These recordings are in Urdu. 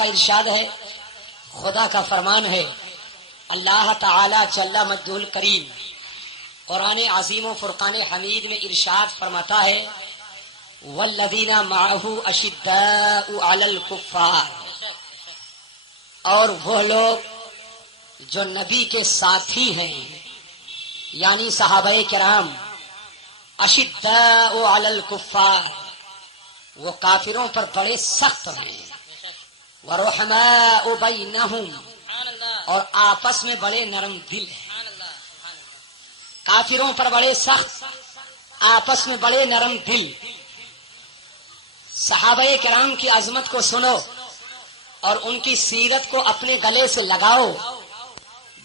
کا ارشاد ہے، خدا کا فرمان ہے، اللہ تعالی جل مجدہ الکریم قرآن عظیم و فرقان حمید میں ارشاد فرماتا ہے، والذین معہ اشداء علی الکفار، اور وہ لوگ جو نبی کے ساتھی ہیں یعنی صحابہ کرام، اشداء علی الکفار، وہ کافروں پر بڑے سخت ہیں، ورحماء بینہم، اور آپس میں بڑے نرم دل ہیں۔ کافروں پر بڑے سخت، آپس میں بڑے نرم دل۔ صحابہ کرام کی عظمت کو سنو اور ان کی سیرت کو اپنے گلے سے لگاؤ۔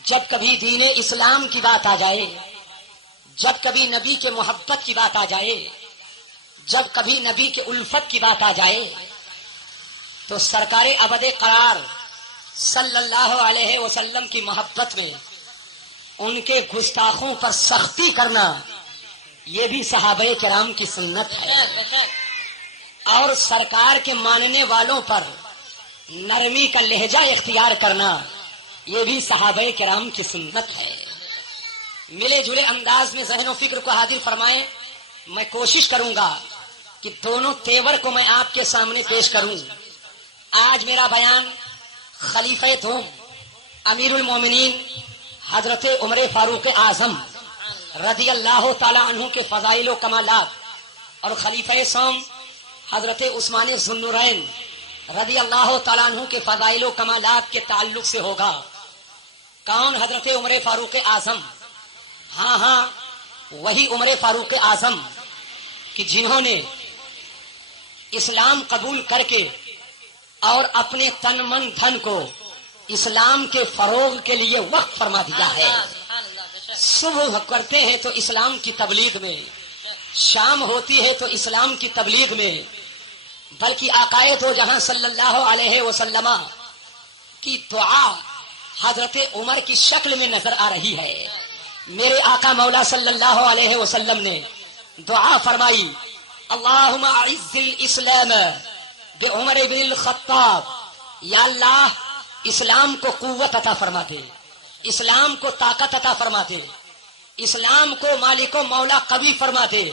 جب کبھی دین اسلام کی بات آ جائے، جب کبھی نبی کے محبت کی بات آ جائے، جب کبھی نبی کے الفت کی بات آ جائے، تو سرکار ابد قرار صلی اللہ علیہ وسلم کی محبت میں ان کے گستاخوں پر سختی کرنا، یہ بھی صحابہ کرام کی سنت ہے، اور سرکار کے ماننے والوں پر نرمی کا لہجہ اختیار کرنا، یہ بھی صحابہ کرام کی سنت ہے۔ ملے جلے انداز میں ذہن و فکر کو حاضر فرمائیں۔ میں کوشش کروں گا کہ دونوں تیور کو میں آپ کے سامنے پیش کروں۔ آج میرا بیان خلیفہ دوم امیر المومنین حضرت عمر فاروق اعظم رضی اللہ تعالی عنہ کے فضائل و کمالات، اور خلیفہ سوم حضرت عثمان ذو النورین رضی اللہ تعالیٰ عنہ کے فضائل و کمالات کے تعلق سے ہوگا۔ کون حضرت عمر فاروق اعظم؟ ہاں وہی عمر فاروق اعظم کہ جنہوں نے اسلام قبول کر کے اور اپنے تن من دھن کو اسلام کے فروغ کے لیے وقف فرما دیا ہے۔ صبح کرتے ہیں تو اسلام کی تبلیغ میں، شام ہوتی ہے تو اسلام کی تبلیغ میں، بلکہ آقائے دو جہاں صلی اللہ علیہ وسلم کی دعا حضرت عمر کی شکل میں نظر آ رہی ہے۔ میرے آقا مولا صلی اللہ علیہ وسلم نے دعا فرمائی، اللہم اعز الاسلام بعمر بن الخطاب، یا اللہ اسلام کو قوت عطا فرما دے، اسلام کو طاقت عطا فرما دے، اسلام کو مالک و مولا قوی فرما دے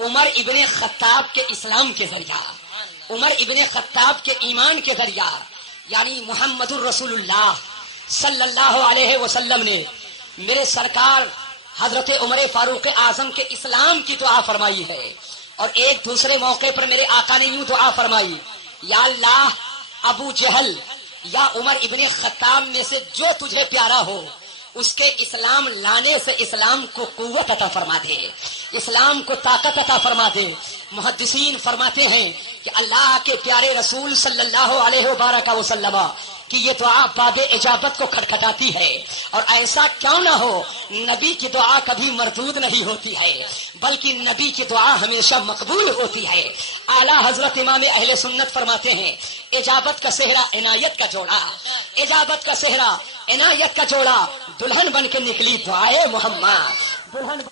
عمر ابن خطاب کے اسلام کے ذریعہ، عمر ابن خطاب کے ایمان کے ذریعہ، یعنی محمد الرسول اللہ صلی اللہ علیہ وسلم نے میرے سرکار حضرت عمر فاروق اعظم کے اسلام کی دعا فرمائی ہے۔ اور ایک دوسرے موقع پر میرے آقا نے یوں دعا فرمائی، یا اللہ ابو جہل یا عمر ابن خطاب میں سے جو تجھے پیارا ہو اس کے اسلام لانے سے اسلام کو قوت عطا فرما دے، اسلام کو طاقت عطا فرما دے۔ محدثین فرماتے ہیں کہ اللہ کے پیارے رسول صلی اللہ علیہ وبارک وسلم کہ یہ دعا باب اجابت کو کھٹکھٹاتی ہے، اور ایسا کیوں نہ ہو، نبی کی دعا کبھی مردود نہیں ہوتی ہے بلکہ نبی کی دعا ہمیشہ مقبول ہوتی ہے۔ اعلیٰ حضرت امام اہل سنت فرماتے ہیں، اجابت کا صحرا عنایت کا جوڑا، اجابت کا صحرا عنایت کا جوڑا، دلہن بن کے نکلی دعائے محمد، دلہن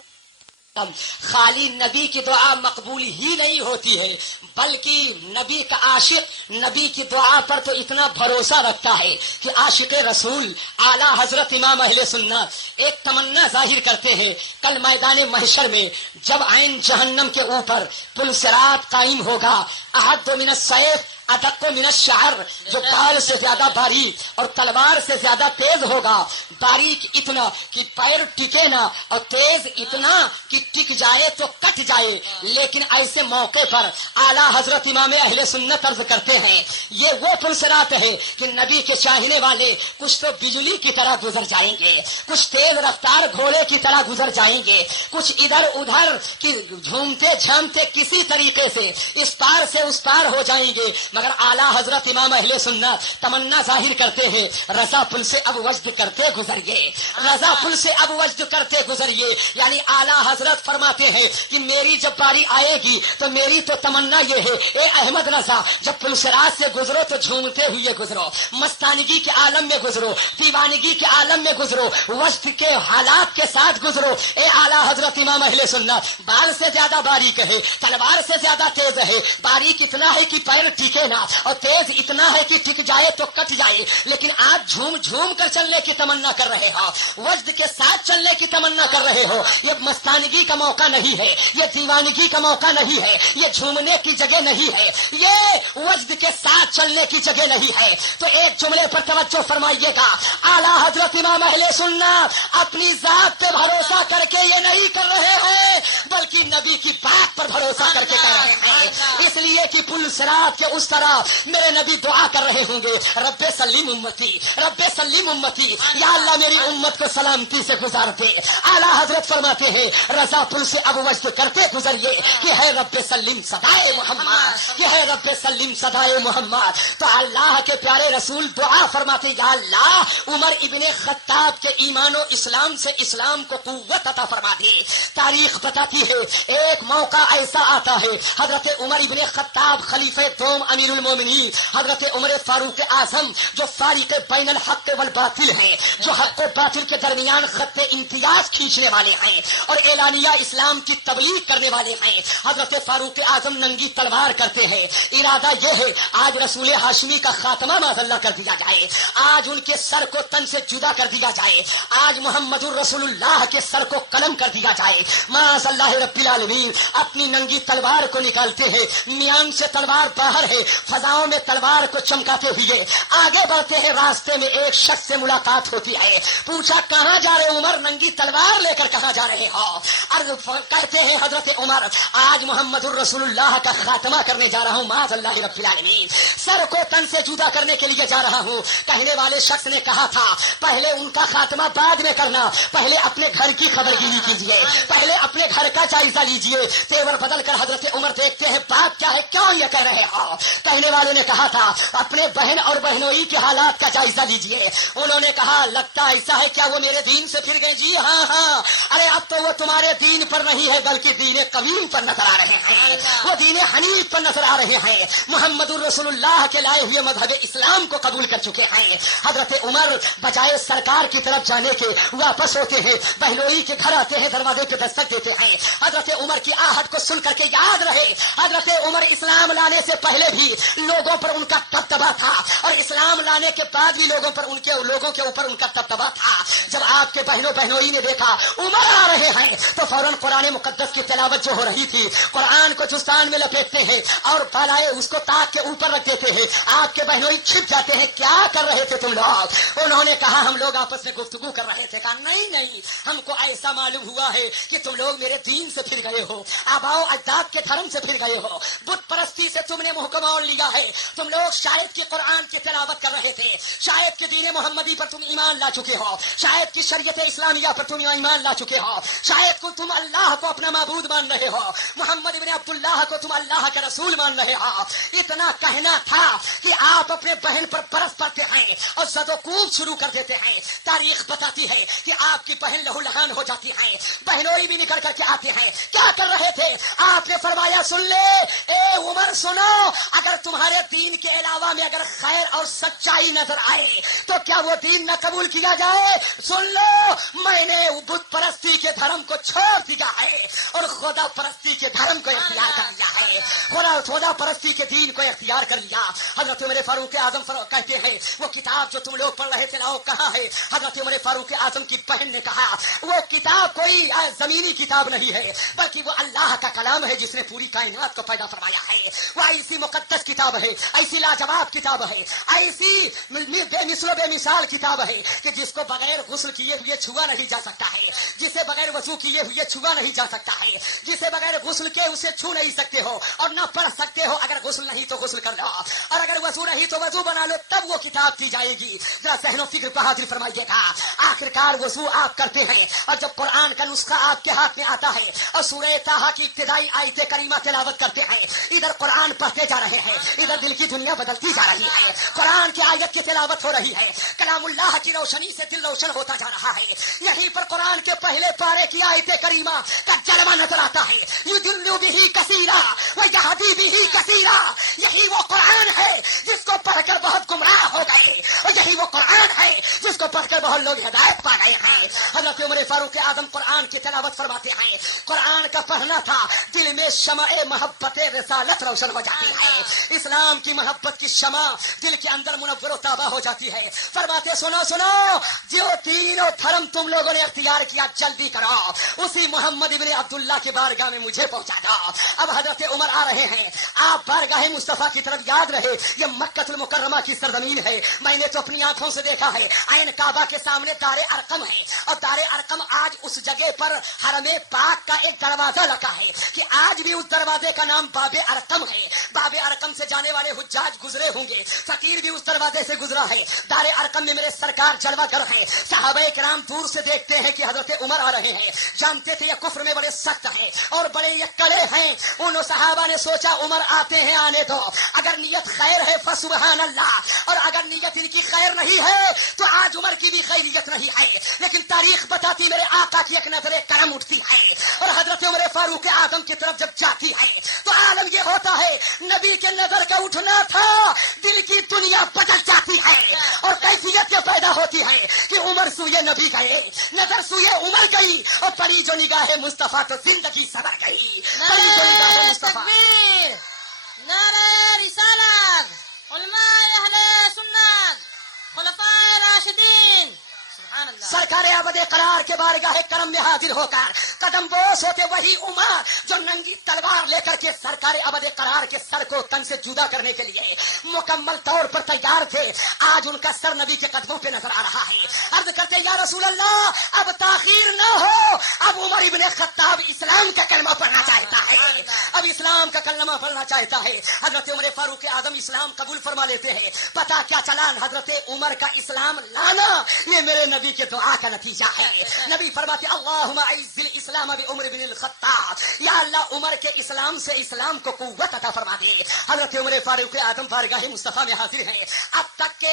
خالی نبی کی دعا مقبول ہی نہیں ہوتی ہے بلکہ نبی کا عاشق نبی کی دعا پر تو اتنا بھروسہ رکھتا ہے کہ عاشق رسول اعلیٰ حضرت امام اہل سنت ایک تمنا ظاہر کرتے ہیں، کل میدان محشر میں جب عین جہنم کے اوپر پل صراط قائم ہوگا، احد من السیف ادق من الشعر، جو بال سے زیادہ باریک اور تلوار سے زیادہ تیز ہوگا، باریک اتنا کہ پیر ٹکے نہ اور تیز اتنا کہ ٹک جائے تو کٹ جائے، لیکن ایسے موقع پر اعلیٰ حضرت امام اہل سنت عرض کرتے ہیں یہ وہ پلسرات ہے کہ نبی کے چاہنے والے کچھ تو بجلی کی طرح گزر جائیں گے، کچھ تیز رفتار گھوڑے کی طرح گزر جائیں گے، کچھ ادھر ادھر کی جھومتے جھامتے کسی طریقے سے اس پار سے اس پار ہو جائیں گے، مگر اعلیٰ حضرت امام اہل سنت تمنا ظاہر کرتے ہیں رضا پل سے اب وجد کرتے گزریے، رضا پل سے اب وجد کرتے گزریے، یعنی اعلیٰ حضرت فرماتے ہیں کہ میری جب باری آئے گی تو میری تو تمنا یہ ہے، اے احمد رضا جب پل صراط سے گزرو تو جھومتے ہوئے گزرو، مستانگی کے عالم میں گزرو، دیوانگی کے عالم میں گزرو، وجد کے حالات کے ساتھ گزرو۔ اے اعلیٰ حضرت امام اہل سنت بال سے زیادہ باریک ہے، تلوار سے زیادہ تیز ہے، باریک اتنا ہے کہ پیر ٹھیکے نا، اور تیز اتنا ہے کہ ٹک جائے تو کٹ جائے، لیکن آج جھوم جھوم کر چلنے کی تمنا کر رہے ہو، وجد کے ساتھ چلنے کی تمنا کر رہے ہو، یہ مستانگی کا موقع نہیں ہے، یہ دیوانگی کا موقع نہیں ہے، یہ جھومنے کی جگہ نہیں ہے، یہ وجد کے ساتھ چلنے کی جگہ نہیں ہے۔ تو ایک جملے پر توجہ فرمائیے گا، اعلیٰ حضرت امام اہل سنت اپنی ذات پہ بھروسہ کر کے یہ نہیں کر رہے ہیں، بلکہ نبی کی بات پر بھروسہ کر کے کر رہے ہیں، اس لیے کہ پل صراط کے اس طرف میرے نبی دعا کر رہے ہوں گے، رب سلیم امتی، رب سلیم امتی، یا اللہ میری امت کو سلامتی سے گزار دے۔ اعلیٰ حضرت فرماتے ہیں رضا پل سے اب وجد کرتے گزریے کہ ہے رب سلیم صدائے محمد، کہ ہے رب سلیم صدائے محمد۔ تو اللہ کے پیارے رسول دعا فرماتے یا اللہ عمر ابن خطاب کے ایمان و اسلام سے اسلام کو قوت عطا فرما دے۔ تاریخ بتاتی ہے ایک موقع ایسا آتا ہے، حضرت عمر ابن خطاب خلیفہ دوم امیر المومنین، حضرت عمر فاروق اعظم جو فارق بین الحق والباطل ہیں، جو حق و باطل کے درمیان خط امتیاز کھینچنے والے ہیں اور اعلانیہ اسلام کی تبلیغ کرنے والے ہیں، حضرت فاروق اعظم ننگی تلوار کرتے ہیں، ارادہ یہ ہے آج رسول ہاشمی کا خاتمہ معاذ اللہ کر دیا جائے، آج ان کے سر کو تن سے جدا کر دیا جائے، آج محمد الرسول اللہ کے سر کو قلم کر دیا جائے معاذ اللہ رب العالمین۔ اپنی ننگی تلوار کو نکالتے ہیں، میان سے تلوار باہر ہے، فضاؤں میں تلوار کو چمکاتے ہوئے آگے بڑھتے ہیں، راستے میں ایک شخص سے ملاقات ہوتی ہے، پوچھا کہاں جا رہے عمر، ننگی تلوار لے کر کہاں جا رہے ہو؟ کہتے ہیں حضرت عمر آج محمد الرسول اللہ کا خاتمہ کرنے جا رہا ہوں معاذ اللہ رب العالمین، سر کو تن سے جدا کرنے کے لیے جا رہا ہوں۔ کہنے والے شخص نے کہا تھا پہلے ان کا خاتمہ بعد میں کرنا، پہلے اپنے گھر کی خبر گیری کیجیے، پہلے اپنے گھر کا جائزہ لیجیے۔ تیور بدل کر حضرت عمر دیکھتے ہیں بات کیا ہے، کیوں یہ کہہ رہے ہو؟ کہنے والے نے کہا تھا اپنے بہن اور بہنوئی کے حالات کا جائزہ لیجیے۔ انہوں نے کہا لگتا ایسا ہے، کیا وہ میرے دین سے پھر گئے؟ جی ہاں ہاں، ارے اب تو وہ تمہارے دین پر نہیں ہے بلکہ دین قویم پر نظر آ رہے ہیں، وہ دین حنیف پر نظر آ رہے ہیں، محمد الرسول اللہ کے لائے ہوئے مذہب اسلام کو قبول کر چکے ہیں۔ حضرت عمر بجائے سرکار کی طرف جانے کے واپس ہوتے ہیں، بہنوئی کے گھر آتے ہیں، دروازے پہ دستک دیتے ہیں۔ حضرت عمر کی آہٹ کو سن کر کے یاد رہے حضرت عمر اسلام لانے سے پہلے بھی لوگوں پر ان کا دبدبا تھا، اور اسلام لانے کے بعد بھی لوگوں کے اوپر ان کا دبدبا تھا۔ جب آپ کے بہنوں بہنوئی نے دیکھا عمر آ رہے ہیں تو فوراً قرآن مقدس کی تلاوت جو ہو رہی تھی، قرآن کو جستان میں لپیٹتے ہیں اور بالائے اس کو تاک کے اوپر رکھ دیتے ہیں۔ آپ کے بہنوئی چھپ جاتے ہیں، کیا کر رہے تھے تم لوگ؟ انہوں نے کہا ہم لوگ آپس میں گفتگو کر رہے تھے۔ کہا نہیں، ہم کو ایسا معلوم ہوا ہے کہ تم لوگ میرے دین سے پھر گئے ہو، آباؤ اجداد کے دھرم سے پھر گئے ہو، بت پرستی سے تم نے منہ کمول لیا ہے۔ تم لوگ شاید کہ قرآن کی تلاوت کر رہے تھے، شاید کہ دین محمدی پر تم ایمان لا چکے ہو، شاید کہ شریعت اسلامیہ پر تم ایمان لا چکے ہو، شاید کہ تم اللہ کو اپنا معبود مان رہے ہو، محمد ابن عبداللہ کو تم اللہ کے رسول مان رہے ہو۔ اتنا کہنا تھا کہ آپ اپنے بہن پر برس پڑتے ہیں اور زد و کوب شروع کر دیتے ہیں۔ تاریخ بتاتی ہے کہ آپ کی بہن لہو لہان ہو جاتی ہیں، بہنوئی بھی نکل کر کے آتے ہیں۔ کیا کر رہے تھے؟ آپ نے فرمایا سن لے اے عمر، سنو، اگر تمہارے دین کے علاوہ میں اگر خیر اور سچائی نظر آئے تو کیا وہ دین نہ قبول کیا جائے؟ سن لو، میں نے بت پرستی کے دھرم کو چھوڑ دیا ہے اور خدا پرستی کے دھرم کو اختیار کر لیا ہے، خدا پرستی کے دین کو اختیار کر لیا۔ حضرت عمر فاروق اعظم کہتے ہیں وہ کتاب جو تم لوگ پڑھ رہے تھے لاؤ کہاں ہے؟ حضرت عمر فاروق اعظم کی بہن نے کہا وہ کتاب کوئی زمینی کتاب نہیں ہے بلکہ وہ اللہ کا کلام ہے جس نے پوری کائنات کو پیدا فرمایا ہے۔ وہ ایسی مقدس کتاب ہے، ایسی لاجواب کتاب ہے، ایسی بے مثل و بے مثال کتاب ہے کہ جس کو بغیر غسل کیے ہوئے چھوا نہیں جا سکتا ہے، جسے بغیر وضو کیے ہوئے چھوا نہیں جا سکتا ہے، جسے بغیر غسل کے اسے چھو نہیں سکتے ہو اور نہ پڑھ سکتے ہو۔ اگر غسل نہیں تو غسل کر لو، اور اگر وضو نہیں تو وضو بنا لو، تب وہ کتاب دی جائے گی۔ ذرا ذہن و فکر کو حاضر فرمائیے گا۔ آخرکار وضو آپ کرتے ہیں اور جب قرآن کا نسخہ آپ کے ہاتھ میں آتا ہے اور سورہ طٰہٰ کی ابتدائی آیت کریمہ تلاوت کرتے ہیں، ادھر قرآن پڑھتے جا رہے ہیں، ادھر دل کی دنیا بدلتی جا رہی ہے، قرآن کی آیت کی تلاوت ہو رہی ہے، کلام اللہ کی روشنی سے دل روشن ہوتا جا رہا ہے۔ یہیں پر قرآن کے پہلے پارے کی آیت کریمہ کا جلوہ نظر آتا ہے، یضل بہ کثیرا ویہدی بہ کثیرا۔ یہی وہ قرآن ہے جس کو پڑھ کر بہت گمراہ ہو گئے، اور یہی وہ قرآن ہے جس کو پڑھ کر بہت لوگ ہدایت پا گئے ہیں۔ حضرت عمر فاروق اعظم قرآن کی تلاوت فرماتے ہیں، قرآن کا پڑھنا تھا، دل میں شمع محبت رسالت روشن ہو جاتی ہے، اسلام کی محبت کی شمع دل کے اندر منور و تابہ ہو جاتی ہے۔ فرماتے سنو سنو، جو تینوں دھرم تم لوگوں نے اختیار کیا جلدی کرو، اسی محمد ابن عبداللہ کے بارگاہ میں مجھے پہنچا دو۔ اب حضرت عمر آ رہے ہیں، آپ بارگاہ مصطفیٰ کی طرف، یاد رہے یہ مکہ المکرمہ کی سرزمین ہے، میں نے تو اپنی آنکھوں سے دیکھا ہے، عین کعبہ کے سامنے دار ارقم ہے، اور دار ارقم آج اس جگہ پر حرم پاک کا ایک دروازہ لگا ہے کہ آج بھی اس دروازے کا نام باب ارقم ہے۔ باب ارقم سے جانے والے حجاج گزرے ہوں گے، فقیر بھی اس دروازے سے گزرا ہے۔ دار ارقم میں میرے سرکار جلوہ گر ہیں، صحابہ کرام دور سے دیکھتے ہیں کہ حضرت عمر آ رہے ہیں، جانتے تھے یہ کفر میں بڑے سخت ہیں اور بڑے یہ کڑے ہیں۔ ان صحابہ نے سوچا عمر آتے ہیں، آنے دو، اگر نیت خیر ہے فسبحان اللہ، اور اگر نیت ان کی خیر نہیں ہے تو آج عمر کی بھی خیریت نہیں ہے۔ لیکن تاریخ بتاتی میرے آقا کی ایک نظر کرم اٹھتی ہے، اور حضرت عمر فاروق اعظم کی طرف جب جاتی ہے تو عالم یہ ہوتا ہے، نبی کے نظر کا اٹھنا تھا، دل کی دنیا بدل جاتی ہے، اور کیفیت یہ پیدا ہوتی ہے کہ عمر سوئے نبی گئے، نظر سوئے عمر گئی، اور پڑی جو نگاہ مصطفیٰ تو زندگی سنور گئی۔ پڑی جو نگاہ مصطفیٰ، تکبیر، نعرہ رسالت، علماء اہل سنت، خلفائے راشدین، سبحان اللہ۔ سرکار ابد قرار کے بارگاہ کرم میں حاضر ہو کر قدم بوس ہوتے وہی عمر جو ننگی تلوار لے کر کے سرکار ابد قرار کے سر کو تن سے جدا کرنے کے لیے مکمل طور پر تیار تھے، آج ان کا سر نبی کے قدموں پہ نظر آ رہا ہے۔ عرض کرتے یا رسول اللہ اب تاخیر نہ ہو، اب عمر ابن خطاب اسلام کا کلمہ پڑھنا چاہتا ہے، اب اسلام کا کلمہ پڑھنا چاہتا ہے۔ حضرت عمر فاروق اعظم اسلام قبول فرما لیتے ہیں۔ پتا کیا چلا، حضرت عمر کا اسلام لانا یہ میرے نبی کے دعا کا نتیجہ ہے۔ نبی فرماتے اللہم اعز الاسلام بعمر بن الخطاب، یا اللہ عمر کے اسلام سے اسلام کو قوت عطا فرما دے۔ حضرت عمر فاروق اعظم بارگاہ مصطفیٰ میں حاضر ہیں۔ اب تک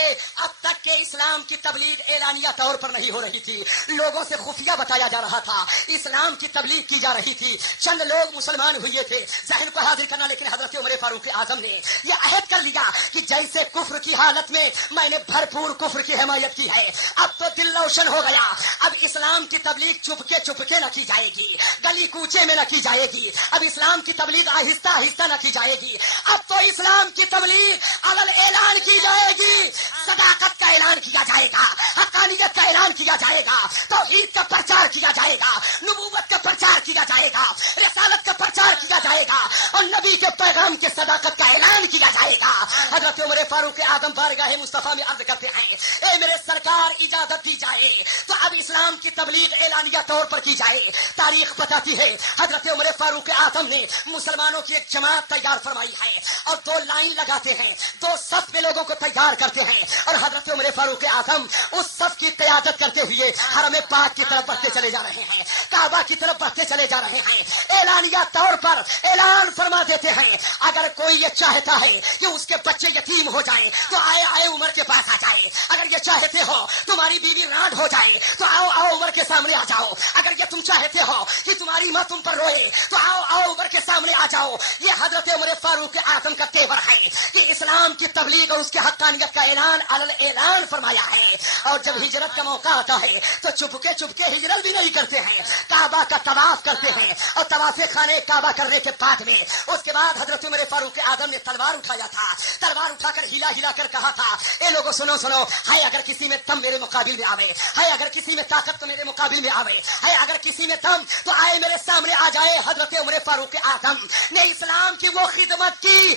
کے اسلام کی تبلیغ اعلانیہ طور پر نہیں ہو رہی تھی، لوگوں سے خفیہ بتایا جا رہا تھا، اسلام کی تبلیغ کی جا رہی تھی، چند لوگ مسلمان ہوئے تھے، ذہن کو حاضر کرنا۔ لیکن حضرت عمر فاروق اعظم نے یہ عہد کر لیا کہ جیسے کفر کی حالت میں میں نے بھرپور کفر کی حمایت کی ہے، اب تو دل روشن ہو گیا، اب اسلام کی تبلیغ چپکے نہ کی جائے گی، گلی کوچے میں نہ کی جائے گی، اب اسلام کی تبلیغ آہستہ آہستہ نہ کی جائے گی، اب تو اسلام کی تبلیغ علل اعلان کی جائے گی، صداقت کا اعلان کیا جائے گا، حقانیت کا اعلان کیا جائے گا، توحید کا پرچار کیا جائے گا، نبوت کا پرچار کیا جائے گا، رسالت کا پرچار کیا جائے گا، اور نبی کے پیغام کے صداقت کا اعلان کیا جائے گا۔ حضرت عمر فاروق اعظم بارگاہ مصطفیٰ میں عرض کرتے ہیں، اے میرے سرکار اجازت دی جائے تو اب اسلام کی تبلیغ اعلانیہ طور پر کی جائے۔ تاریخ بتاتی ہے حضرت عمر فاروق اعظم نے مسلمانوں کی ایک جماعت تیار فرمائی ہے، اور دو لائن لگاتے ہیں، دو صف میں لوگوں کو تیار کرتے ہیں، اور حضرت عمر فاروق اعظم اس صف کی قیادت کرتے ہوئے حرم پاک کی طرف بڑھتے چلے جا رہے ہیں، کعبہ کی طرف بڑھتے چلے جا رہے ہیں۔ اعلانیہ طور پر اعلان فرما دیتے ہیں، اگر کوئی یہ چاہتا ہے کہ اس کے بچے یتیم ہو جائیں تو آئے عمر کے پاس آ جائے، اگر یہ چاہتے ہو تمہاری بیوی رانڈ ہو جائے تو آؤ عمر کے سامنے آ جاؤ، اگر یہ تم چاہتے ہو کہ تمہاری ماں تم پر روئے تو آؤ عمر کے سامنے آ جاؤ۔ یہ حضرت عمر فاروق اعظم کا تیور ہے کہ اسلام کی تبلیغ اور اس کی حقانیت کا اعلان اعلان فرمایا ہے، اور جب ہجرت کا موقع آتا ہے تو چپکے ہجرت بھی نہیں کرتے ہیں، کعبہ کا طواف کرتے ہیں، اور طواف خانے کعبہ کرنے کے بعد میں اس کے بعد حضرت عمر فاروق اعظم نے تلوار اٹھایا تھا، تلوار اٹھا کر ہلا کر کہا تھا، اے لوگوں سنو ہے اگر کسی میں تم میرے مقابل میں آوے، ہے اگر کسی میں طاقت تو میرے مقابل میں آوے، ہے اگر کسی میں تم تو آئے میرے سامنے آ جائے۔ حضرت عمر فاروق اعظم نے اسلام کی وہ خدمت کی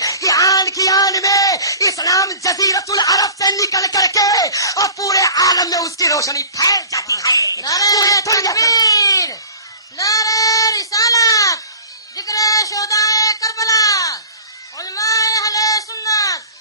آن میں اسلام جزیرت العرب سے نکل کر کے اور پورے عالم میں اس کی روشنی پھیل جاتی ہے۔ نعرہ تکبیر، نعرہ رسالت، ذکر شہدائے کربلا، علماء اہل سنت۔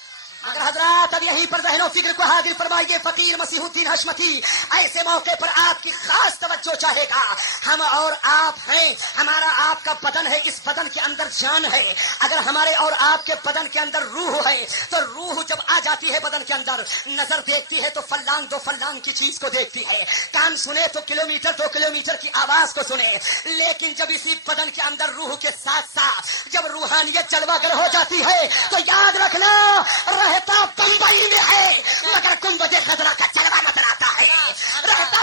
اگر حضرات اب یہیں پر ذہن و فکر کو حاضر فرمائیے، فقیر مسیح الدین حشمتی ایسے موقع پر آپ کی خاص توجہ چاہے گا۔ ہم اور آپ ہیں، ہمارا آپ کا بدن ہے، اس بدن کے اندر جان ہے، اگر ہمارے اور آپ کے بدن کے اندر روح ہے تو روح جب آ جاتی ہے بدن کے اندر، نظر دیکھتی ہے تو فلانگ دو فلانگ کی چیز کو دیکھتی ہے، کان سنے تو کلومیٹر 2 کلومیٹر کی آواز کو سنے، لیکن جب اسی بدن کے اندر روح کے ساتھ ساتھ جب روحانیت جلوہ گر ہو جاتی ہے تو یاد رکھنا رہتا بمبئی میں ہے مگر گنبد خضرا کا جلوہ نظر آتا ہے، رہتا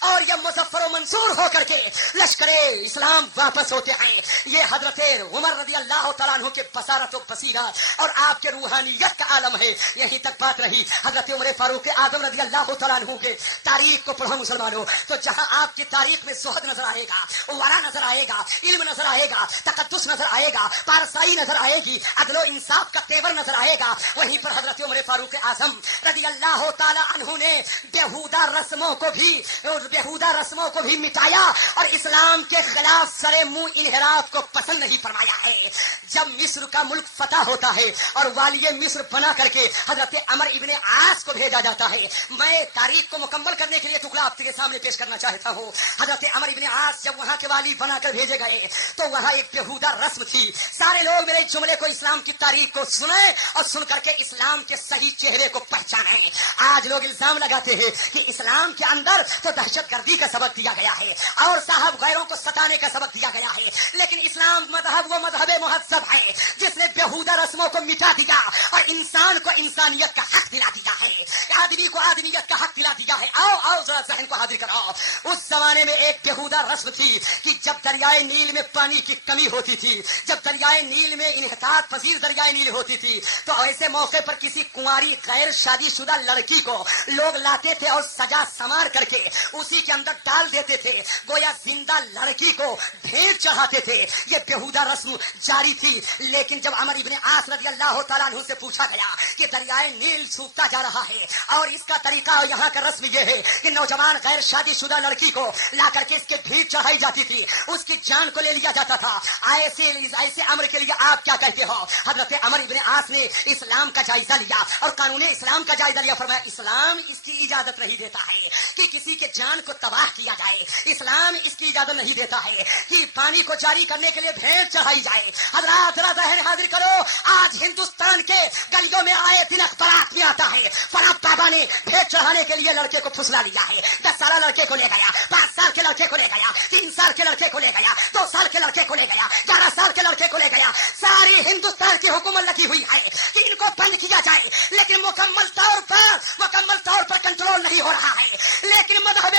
اور یہ مظفر و منصور ہو کر کے لشکر اسلام واپس ہوتے ہیں. یہ حضرت عمر رضی اللہ تعالیٰ عنہ کے بصارت و بصیرت اور آپ کے روحانیت کا عالم ہے. یہیں تک بات رہی. حضرت عمر فاروق اعظم رضی اللہ تعالیٰ عنہ کے تاریخ کو پڑھو مسلمانوں تو جہاں آپ کی تاریخ میں زہد نظر آئے گا, ورع نظر آئے گا, علم نظر آئے گا, تقدس نظر آئے گا, پارسائی نظر آئے گی, عدل و انصاف کا تیور نظر آئے گا, وہیں پر حضرت عمر فاروق اعظم رضی اللہ تعالیٰ عنہ نے بیہودہ رسموں کو بھی مٹایا اور اسلام کے خلاف سرے منہ انحراف کو پسند نہیں فرمایا ہے. جب مصر کا ملک فتح ہوتا ہے اور والی مصر بنا کر کے حضرت عمر ابن عاص کو بھیجا جاتا ہے. میں تاریخ کو مکمل کرنے کے لیے ٹکڑا آپ کے سامنے پیش کرنا چاہتا ہوں. حضرت عمر ابن عاص جب وہاں کے والی بنا کر بھیجے گئے تو وہاں ایک بیہودہ رسم تھی. سارے لوگ میرے جملے کو, اسلام کی تاریخ کو سنیں اور سن کر کے اسلام کے صحیح چہرے کو پہچانیں. آج لوگ الزام لگاتے ہیں کہ اسلام کے اندر تو دہشت گردی کا سبق دیا گیا ہے اور صاحب غیروں کو ستانے کا سبق دیا گیا ہے, لیکن اسلام مذہب وہ مذہب مہذب ہے جس نے بیہودہ رسموں کو مٹا دیا اور انسان کو انسانیت کا حق دلا دیا ہے, آدمی کو آدمیت کا حق دلا دیا ہے. آؤ ذرا ذہن کو حاضر کراؤ. اس زمانے میں ایک بیہودہ رسم تھی کہ جب دریائے نیل میں پانی کی کمی ہوتی تھی, جب دریائے نیل میں انحطاط پذیر دریائے نیل ہوتی تھی تو ایسے موقع پر کسی کنواری غیر شادی شدہ لڑکی کو لوگ لاتے تھے اور سجا سنوار کر کے اسی کے اندر ڈال دیتے تھے, گویا زندہ لڑکی کو بھیٹ چڑھاتے تھے. یہ بیہودہ رسم جاری تھی. لیکن جب عمر ابن عاص رضی اللہ تعالیٰ عنہ سے پوچھا گیا کہ دریائے نیل سوکھتا جا رہا ہے اور اس کا طریقہ اور یہاں کا رسم یہ ہے کہ نوجوان غیر شادی شدہ لڑکی کو لا کر کے اس کے بھیٹ چڑھائی جاتی تھی, اس کی جان کو لے لیا جاتا تھا, ایسے امر کے لیے آپ کیا کہتے ہو؟ حضرت عمر ابن عاص نے اسلام کا جائزہ لیا اور قانون اسلام کا جائزہ لیا. فرمایا اسلام اس کی اجازت نہیں دیتا ہے کہ کسی کے جان کو تباہ کیا جائے. اسلام اس کی اجازت نہیں دیتا ہے کہ پانی کو جاری کرنے کے لیے بھیڑ چڑھائی جائے. حضرات ذرا ذہن حاضر کرو. آج ہندوستان کے گلیوں میں آئے دن اخبارات میں آتا ہے فلاں بابا نے بھیڑ چڑھانے کے لیے لڑکے کو پھسلا لیا ہے. 10 سالہ لڑکے کو لے گیا, 5 سال کے لڑکے کو لے گیا, 3 سال کے لڑکے کو لے گیا, 2 سال کے لڑکے کو لے گیا, 11 سال کے لڑکے کو لے گیا. ساری ہندوستان کی حکومت لگی ہوئی ہے کہ ان کو بند کیا جائے, لیکن مکمل طور پر کنٹرول نہیں ہو رہا ہے. لیکن مذہب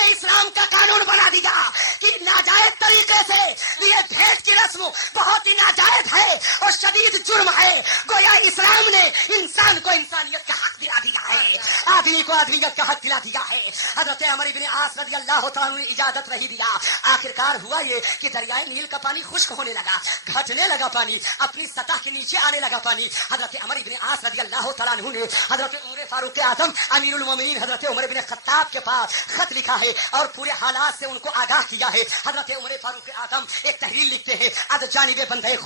اسلام کا قانون بنا دیا کہ ناجائز طریقے سے یہ بھیٹ کی رسم بہت ہی ناجائز ہے اور شدید جرم ہے. گویا اسلام نے انسان کو انسانیت کا حق دلا دیا ہے, آدمی کو آدمیت کا حق دلا دیا ہے. حضرت عمر بن عاص رضی اللہ تعالیٰ نے اجازت نہیں دیا. آخرکار ہوا یہ کہ دریائے نیل کا پانی خشک ہونے لگا, گھٹنے لگا, پانی اپنی سطح کے نیچے آنے لگا. پانی حضرت عمر بن عاص رضی اللہ تعالیٰ عنہ نے حضرت عمر فاروق اعظم امیر المومنین حضرت عمر بن خطاب کے پاس خط لکھا ہے اور پورے حالات سے ان کو آگاہ کیا ہے. حضرت عمر فاروق اعظم ایک تحریر لکھتے ہیں, از جانب بندے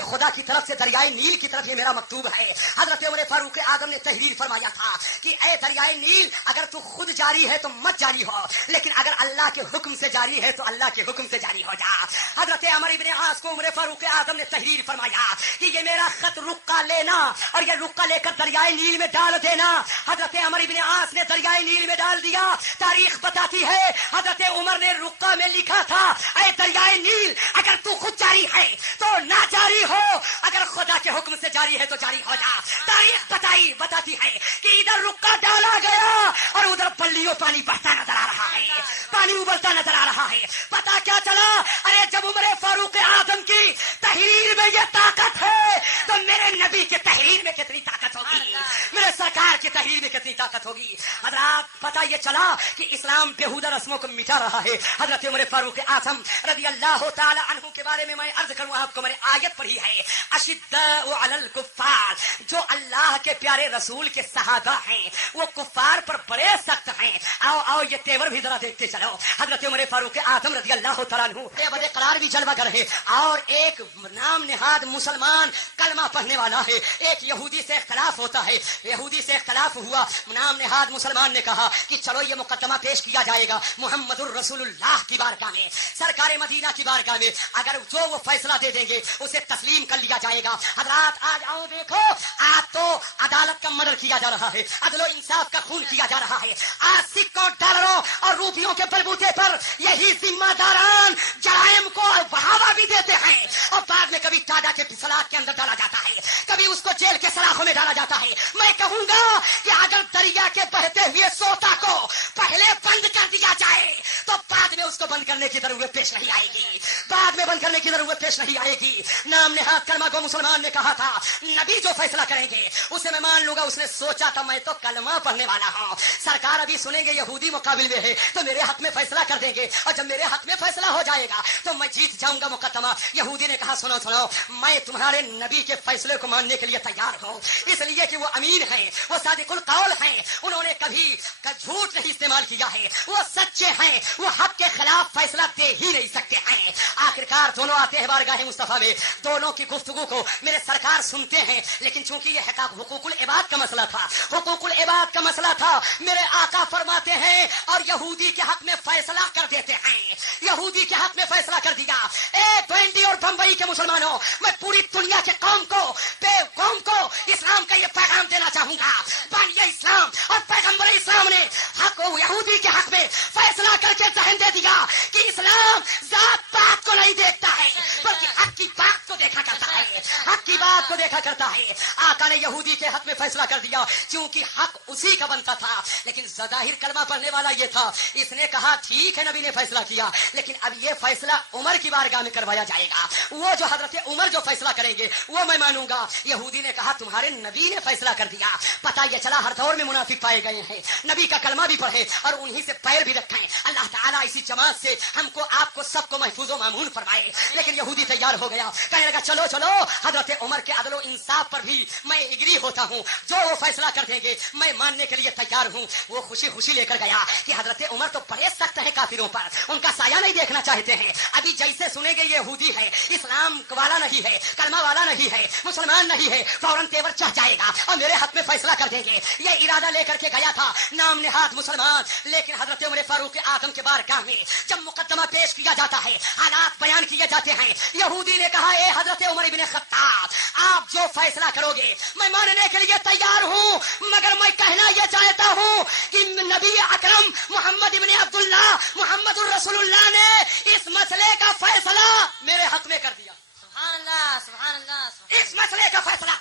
خدا کی طرف سے دریائے نیل کی طرف یہ میرا مکتوب ہے. حضرت عمر فاروق اعظم نے تحریر فرمایا تھا کہ اے دریائے نیل, اگر تو خود جاری ہے تو مت جاری ہو, لیکن اگر اللہ کے حکم سے جاری ہے تو اللہ کے حکم سے جاری ہو جا. حضرت عمر بن عاص کو عمر فاروق اعظم نے تحریر فرمایا کہ یہ میرا خط رکا لینا اور یہ رکا لے کر دریائے نیل میں ڈال دینا. حضرت عمر بن عاص نے دریائے نیل میں ڈال دیا. تاریخ بتاتی ہے حضرت عمر نے رکا میں لکھا تھا اے دریائے نیل, اگر تو خود جاری ہے تو نہ جاری ہو, اگر خدا کے حکم سے جاری ہے تو جاری ہو جا. تاریخ بتاتی ہے کہ ادھر رکا ڈالا گیا اور ادھر بلیوں پانی بہتا نظر آ رہا ہے, پانی ابلتا نظر آ رہا ہے. پتا کیا چلا؟ ارے جب عمر فاروق اعظم کی تحریر میں یہ طاقت ہے تو میرے نبی کی تحریر میں کتنی طاقت ہوگی, میرے سرکار کی تحریر میں کتنی طاقت ہوگی. حضرات پتا یہ چلا کہ اسلام بیہودہ رسموں کو مٹا رہا ہے. حضرت عمر فاروق اعظم رضی اللہ تعالی عنہ کے بارے میں عرض کروں آپ کو, میں نے آیت پڑھی ہے اشداء علی الکفار, جو اللہ کے پیارے رسول کے صحابہ ہیں وہ کفار پر بڑے سخت ہیں. آؤ یہ تیور بھی ذرا دیکھتے چلو. حضرت عمر فاروق اعظم رضی اللہ تعالیٰ عنہ بڑے قرار بھی جلوہ گر ہے اور ایک نام نہاد مسلمان کلمہ پڑھنے والا ہے. ایک یہودی سے اختلاف ہوتا ہے, یہودی سے اختلاف ہوا, نام نہاد مسلمان نے کہا کہ چلو یہ مقدمہ پیش کیا جائے گا محمد الرسول اللہ کی بارگاہ میں, سرکار مدینہ کی بارگاہ میں, اگر جو وہ فیصلہ دے دیں گے اسے تسلیم کر لیا جائے گا. حضرات آج آؤ دیکھو, آج تو عدالت کا مدر کیا جا رہا ہے, عدل و انصاف کا خون کیا جا رہا ہے. آج سکوں ڈالروں اور روپیوں کے بلبوتے پر یہی ذمہ داران جرائم کو بڑھاوا بھی دیتے ہیں اور بعد میں کبھی ٹاڈا کے سلاخ کے اندر ڈالا جاتا ہے, کبھی اس کو جیل کے سلاخوں میں ڈالا جاتا ہے. میں کہوں گا کہ اگر دریا کے بہتے ہوئے سوتا کو پہلے بند کر دیا جائے تو بعد میں اس کو بند کرنے کی ضرورت پیش نہیں آئے گی، بعد میں بند کرنے کی ضرورت پیش نہیں آئے گی۔ نام نہاد کلمہ کو مسلمان نے کہا تھا نبی جو فیصلہ کریں گے اسے میں مان لوں گا، اس نے سوچا تھا میں تو کلمہ پڑھنے والا ہوں، سرکار ابھی سنیں گے یہودی مقابل میں ہے تو میرے حق میں فیصلہ کر دیں گے، اور جب میرے حق میں فیصلہ ہو جائے گا تو میں جیت جاؤں گا مقدمہ۔ یہودی نے کہا سنو سنو، میں تمہارے نبی کے فیصلے کو ماننے کے لیے تیار ہوں، اس لیے کہ وہ امین ہیں، وہ صادق القول ہیں، انہوں نے کبھی جھوٹ نہیں استعمال کیا ہے، وہ سچے ہیں، وہ حق کے خلاف فیصلہ دے ہی نہیں سکتے ہیں۔ آخرکار دونوں آتے ہیں بارگاہ مصطفیٰ میں، دونوں کی گفتگو کو میرے سرکار سنتے ہیں، لیکن چونکہ یہ حقوق العباد کا مسئلہ تھا، حقوق العباد کا مسئلہ تھا، میرے آقا فرماتے ہیں اور یہودی کے حق میں فیصلہ کر دیتے ہیں، یہودی کے حق میں فیصلہ کر دیا۔ اے بینڈی اور بمبئی کے مسلمانوں، میں پوری دنیا کے قوم کو اسلام کا یہ پیغام دینا چاہوں گا، بانی اسلام اور پیغمبر اسلام نے حق یہودی کے حق میں فیصلہ کر کے ذہن دے دیا کہ اسلام ذات پات کو نہیں دیکھتا ہے بلکہ حق کی بات کو دیکھا کرتا ہے، حق کی بات کو دیکھا کرتا ہے۔ آقا نے یہودی کے حق میں فیصلہ کر دیا کیونکہ حق اسی کا بنتا تھا، لیکن ظاہر کلمہ پڑھنے والا یہ تھا، اس نے کہا ٹھیک ہے نبی نے فیصلہ کیا، لیکن اب یہ فیصلہ عمر کی بارگاہ میں کروایا جائے گا، وہ جو حضرت عمر جو فیصلہ کریں گے وہ میں مانوں گا۔ یہودی نے کہا تمہارے نبی نے فیصلہ کر دیا، پتہ یہ چلا ہر دور میں منافق پائے گئے ہیں، نبی کا کلمہ بھی پڑھے اور انہی سے پیر بھی رکھیں، اللہ تعالیٰ اسی جماعت سے ہم کو آپ کو سب کو محفوظ و مامون فرمائے۔ لیکن یہودی تیار ہو گیا، کہنے لگا چلو چلو حضرت عمر کے عدل و انصاف پر بھی میں اگری ہوتا ہوں، جو وہ فیصلہ کر دیں گے میں ماننے کے لیے تیار ہوں۔ وہ خوشی خوشی لے کر گیا کہ حضرت عمر تو بڑے سخت ہیں کافروں پر، ان کا سایہ نہیں دیکھنا چاہتے ہیں، ابھی جیسے سنیں گے یہودی ہے، اسلام والا نہیں ہے، کلمہ والا نہیں ہے، مسلمان نہیں ہے، فوراً تیور چڑھ جائے گا اور میرے حق میں فیصلہ کر دیں گے۔ یہ ارادہ لے کر کے گیا تھا نام نہاد مسلمان، لیکن حضرت عمر فاروق اعظم کے بارگاہ میں جب مقدمہ پیش کیا جاتا ہے، حالات بیان کیے جاتے ہیں، یہودی نے کہا اے حضرت عمر ابن خطاب آپ جو فیصلہ کرو گے میں ماننے کے لیے تیار ہوں، مگر میں کہنا یہ چاہتا ہوں کہ نبی اکرم محمد ابن عبداللہ محمد الرسول اللہ نے اس مسئلے کا فیصلہ میرے حق میں کر دیا، سبحان اللہ سبحان اللہ سبحان اس مسئلے کا فیصلہ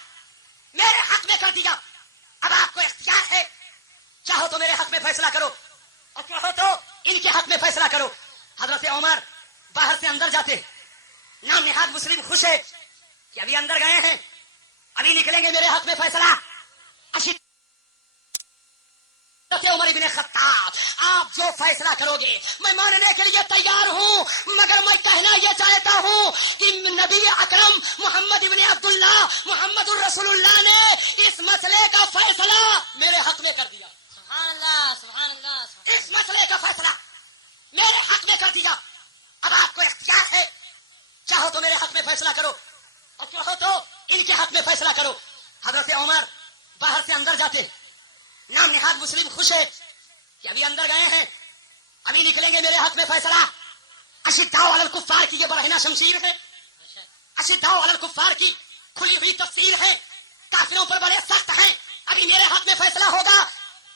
میرے حق میں کر دیا۔ اب آپ کو اختیار ہے، چاہو تو میرے حق میں فیصلہ کرو اور چاہو تو ان کے حق میں فیصلہ کرو۔ حضرت عمر باہر سے اندر جاتے، نام نہاد مسلم خوش ہے کہ ابھی اندر گئے ہیں، ابھی نکلیں گے میرے حق میں فیصلہ۔ حضرت عمر ابن خطاب آپ جو فیصلہ کرو گے میں ماننے کے لیے تیار ہوں، مگر میں کہنا یہ چاہتا ہوں کہ نبی اکرم محمد ابن عبداللہ محمد الرسول اللہ نے اس مسئلے کا فیصلہ میرے حق میں کر دیا، اللہ سبحان اللہ سبحان اس مسئلے کا فیصلہ میرے حق میں کر دیا۔ اب آپ کو اختیار ہے، چاہو تو میرے حق میں فیصلہ کرو اور چاہو تو ان کے حق میں فیصلہ کرو۔ حضرت عمر باہر سے اندر جاتے، نام نہاد مسلم خوش ہے کہ ابھی اندر گئے ہیں، ابھی نکلیں گے میرے حق میں فیصلہ۔ اشداء علی الکفار کی یہ برہنہ شمشیر ہے، اشداء علی الکفار کی کھلی ہوئی تفسیر ہے، کافروں پر بڑے سخت ہیں، ابھی میرے حق میں فیصلہ ہوگا۔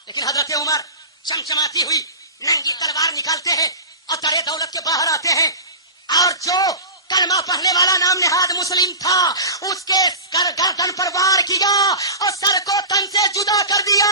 لیکن حضرت عمر چمچماتی ہوئی ننگی تلوار نکالتے ہیں اور در دولت کے باہر آتے ہیں، اور جو کلمہ پڑھنے والا نام نہاد مسلم تھا اس کے گردن پر وار کیا اور سر کو تن سے جدا کر دیا۔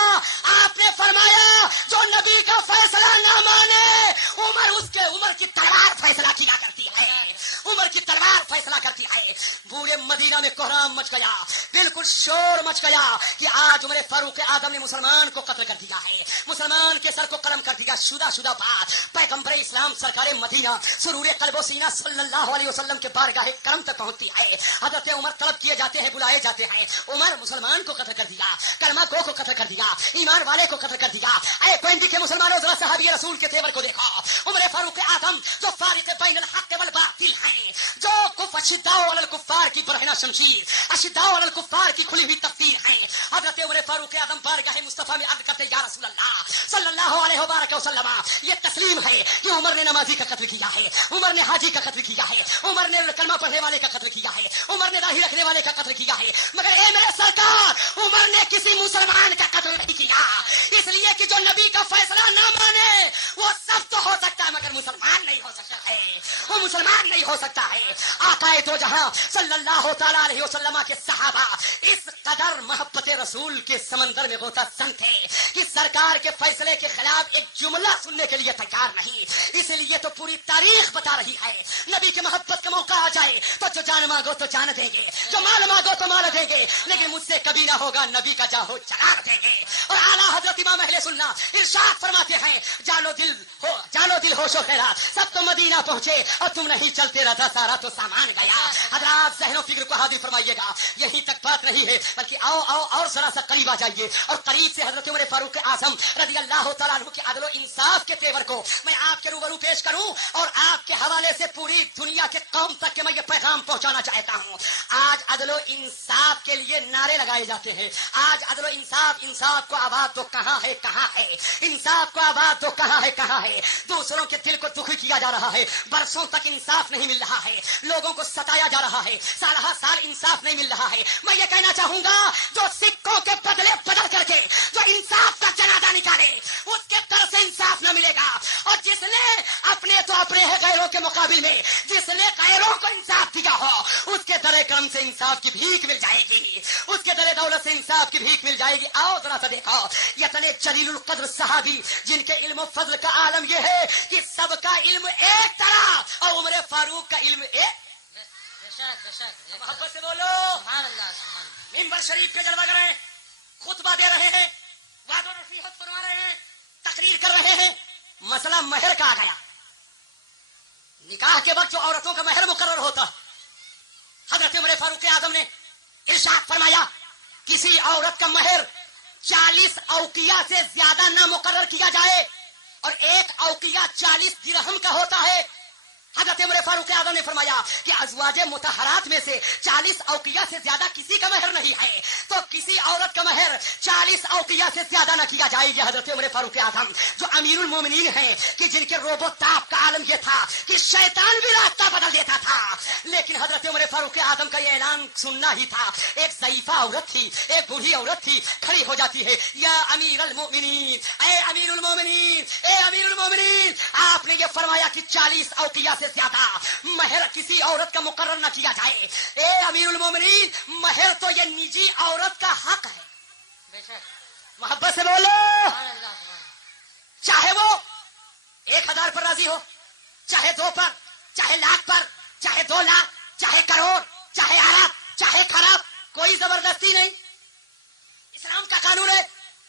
آپ نے فرمایا جو نبی کا فیصلہ نہ مانے عمر کی تلوار فیصلہ کیا کرتی ہے، عمر کی تلوار فیصلہ کرتی ہے۔ پورے مدینہ میں کوہرام مچ گیا، بالکل شور مچ گیا کہ آج عمر فاروق اعظم نے مسلمان کو قتل کر دیا ہے، مسلمان کے سر کو قلم کر دیا۔ شدہ بات پیغمبر اسلام سرکار مدینہ سرور قلب و سینہ صلی اللہ علیہ وسلم کے بارگاہ کرم تک پہنچتی ہے۔ حضرت عمر طلب کیے جاتے ہیں، بلائے جاتے ہیں، عمر مسلمان کو قتل کر دیا، کلمہ گو کو قتل کر دیا، ایمان والے کو قتل کر دیا۔ اے کوئندی کے مسلمانوں ذرا صحابی رسول کے تیور کو دیکھو، عمر فاروق اعظم جو فارق بین الحق والباطل ہیں، جو اشداء علی الکفار کی برہنہ شمشیر، اشداء علی الکفار کی کھلی ہوئی تفسیر ہیں۔ حضرت عمر فاروق اعظم بارگاہ مصطفیٰ میں عرض کرتے یا رسول اللہ صلی اللہ علیہ وبارک وسلم، یہ تسلیم ہے کہ عمر نے نمازی کا قتل کیا ہے، عمر نے حاجی کا قتل کیا ہے، عمر نے کلمہ پڑھنے والے کا قتل کیا ہے، عمر نے داڑھی رکھنے والے کا قتل کیا ہے، مگر اے میرے سرکار عمر نے کسی مسلمان کا قتل نہیں کیا، اس لیے کہ جو نبی کا فیصلہ نہ مانے وہ سب تو ہو سکتا ہے مگر مسلمان نہیں ہو سکتا ہے۔ وہ مسلمان نہیں ہو سکتا ہے۔ آقا دو جہاں صلی اللہ تعالیٰ علیہ وسلم کے صحابہ اس قدر محبت رسول کے سمندر میں غوطہ زن تھے کہ سرکار کے فیصلے کے خلاف ایک جملہ سننے کے لیے تیار نہیں۔ اس لیے تو پوری تاریخ بتا رہی ہے نبی کی محبت کا موقع آ جائے تو جو جان مانگو تو جان دیں گے، جو مال مانگو تو مال دیں گے، لیکن مجھ سے کبھی نہ ہوگا نبی کا جاہو چلا دیں گے۔ اور اعلیٰ حضرت امام اہل سنت ارشاد فرماتے ہیں جانو دل ہوش و خیرات سب تو مدینہ پہنچے اور تم نہیں چلتے رہتا سارا تو سامان گیا۔ حضرات ذہن و فکر کو حاضر فرمائیے گا، یہیں تک بات نہیں ہے بلکہ آؤ اور ذرا سا قریب آ جائیے اور قریب سے حضرت عمر فاروق اعظم رضی اللہ تعالیٰ عنہ کے عدل و انصاف کے تیور کو میں آپ کے روبرو پیش کروں اور آپ کے حوالے سے پوری دنیا کے قوم تک کے میں یہ پیغام پہنچانا چاہتا ہوں۔ آج عدل و انصاف کے لیے نعرے لگائے جاتے ہیں، آج عدل و انصاف کو آباد تو کہاں ہے انصاف کو آباد تو کہاں ہے، دوسروں کے دل کو دکھی کیا جا رہا ہے، برسوں تک انصاف نہیں مل رہا ہے، لوگوں کو ستایا جا رہا ہے، سالہ سال انصاف نہیں مل رہا ہے۔ میں یہ کہنا چاہوں گا جو سکوں کے بدلے بدل کر کے جو انصاف کا جنازہ نکالے اس کے در سے انصاف نہ ملے گا، اور جس نے اپنے تو اپنے ہے غیروں کے مقابل میں جس نے غیروں کو انصاف دیا ہو اس کے در کرم سے انصاف کی بھیک مل جائے گی، اس کے در دولت سے انصاف کی بھیک مل جائے گی۔ آؤ ذرا سا دیکھو یتنے جلیل القدر صحابی جن کے علم و فضل کا عالم یہ ہے کہ سب کا علم ایک طرح اور عمر فاروق کا علم ایک۔ محبت سے بولو سبحان اللہ سبحان اللہ۔ ممبر شریف کے جلوہ گر ہیں، خطبہ دے رہے ہیں، وعد و نصیحت فرما رہے ہیں، تقریر کر رہے ہیں، مسئلہ مہر کا آ گیا۔ نکاح کے وقت جو عورتوں کا مہر مقرر ہوتا حضرت عمر فاروق اعظم نے ارشاد فرمایا کسی عورت کا مہر 40 اوقیہ سے زیادہ نہ مقرر کیا جائے، اور ایک اوقیہ 40 درہم کا ہوتا ہے۔ حضرت عمر فاروق اعظم نے فرمایا کہ ازواج مطہرات میں سے 40 اوقیہ سے زیادہ کسی کا مہر نہیں ہے، تو کسی عورت کا مہر 40 اوقیہ سے زیادہ نہ کیا جائے گا۔ حضرت عمر فاروق اعظم جو امیر المومنین ہیں کہ جن کے روب و تاب کا عالم یہ تھا کہ شیطان بھی راستہ بدل دیتا تھا، لیکن حضرت عمر فاروق اعظم کا یہ اعلان سننا ہی تھا۔ ایک ضعیفہ عورت تھی، ایک بوڑھی عورت تھی، کھڑی ہو جاتی ہے، یا امیر المومنین، اے امیر المومنین، اے امیر المومنین، آپ نے یہ فرمایا کہ 40 اوقیہ سے زیادہ مہر کسی عورت کا مقرر نہ کیا جائے۔ اے امیر المومنین، مہر تو یہ نجی عورت کا حق ہے۔ بے شک محبت سے بولو، سبحان اللہ سبحان اللہ۔ چاہے وہ 1000 پر راضی ہو، چاہے 2 پر، چاہے لاکھ پر، چاہے 2 لاکھ، چاہے کروڑ، چاہے ارب، چاہے خراب، کوئی زبردستی نہیں۔ اسلام کا قانون ہے،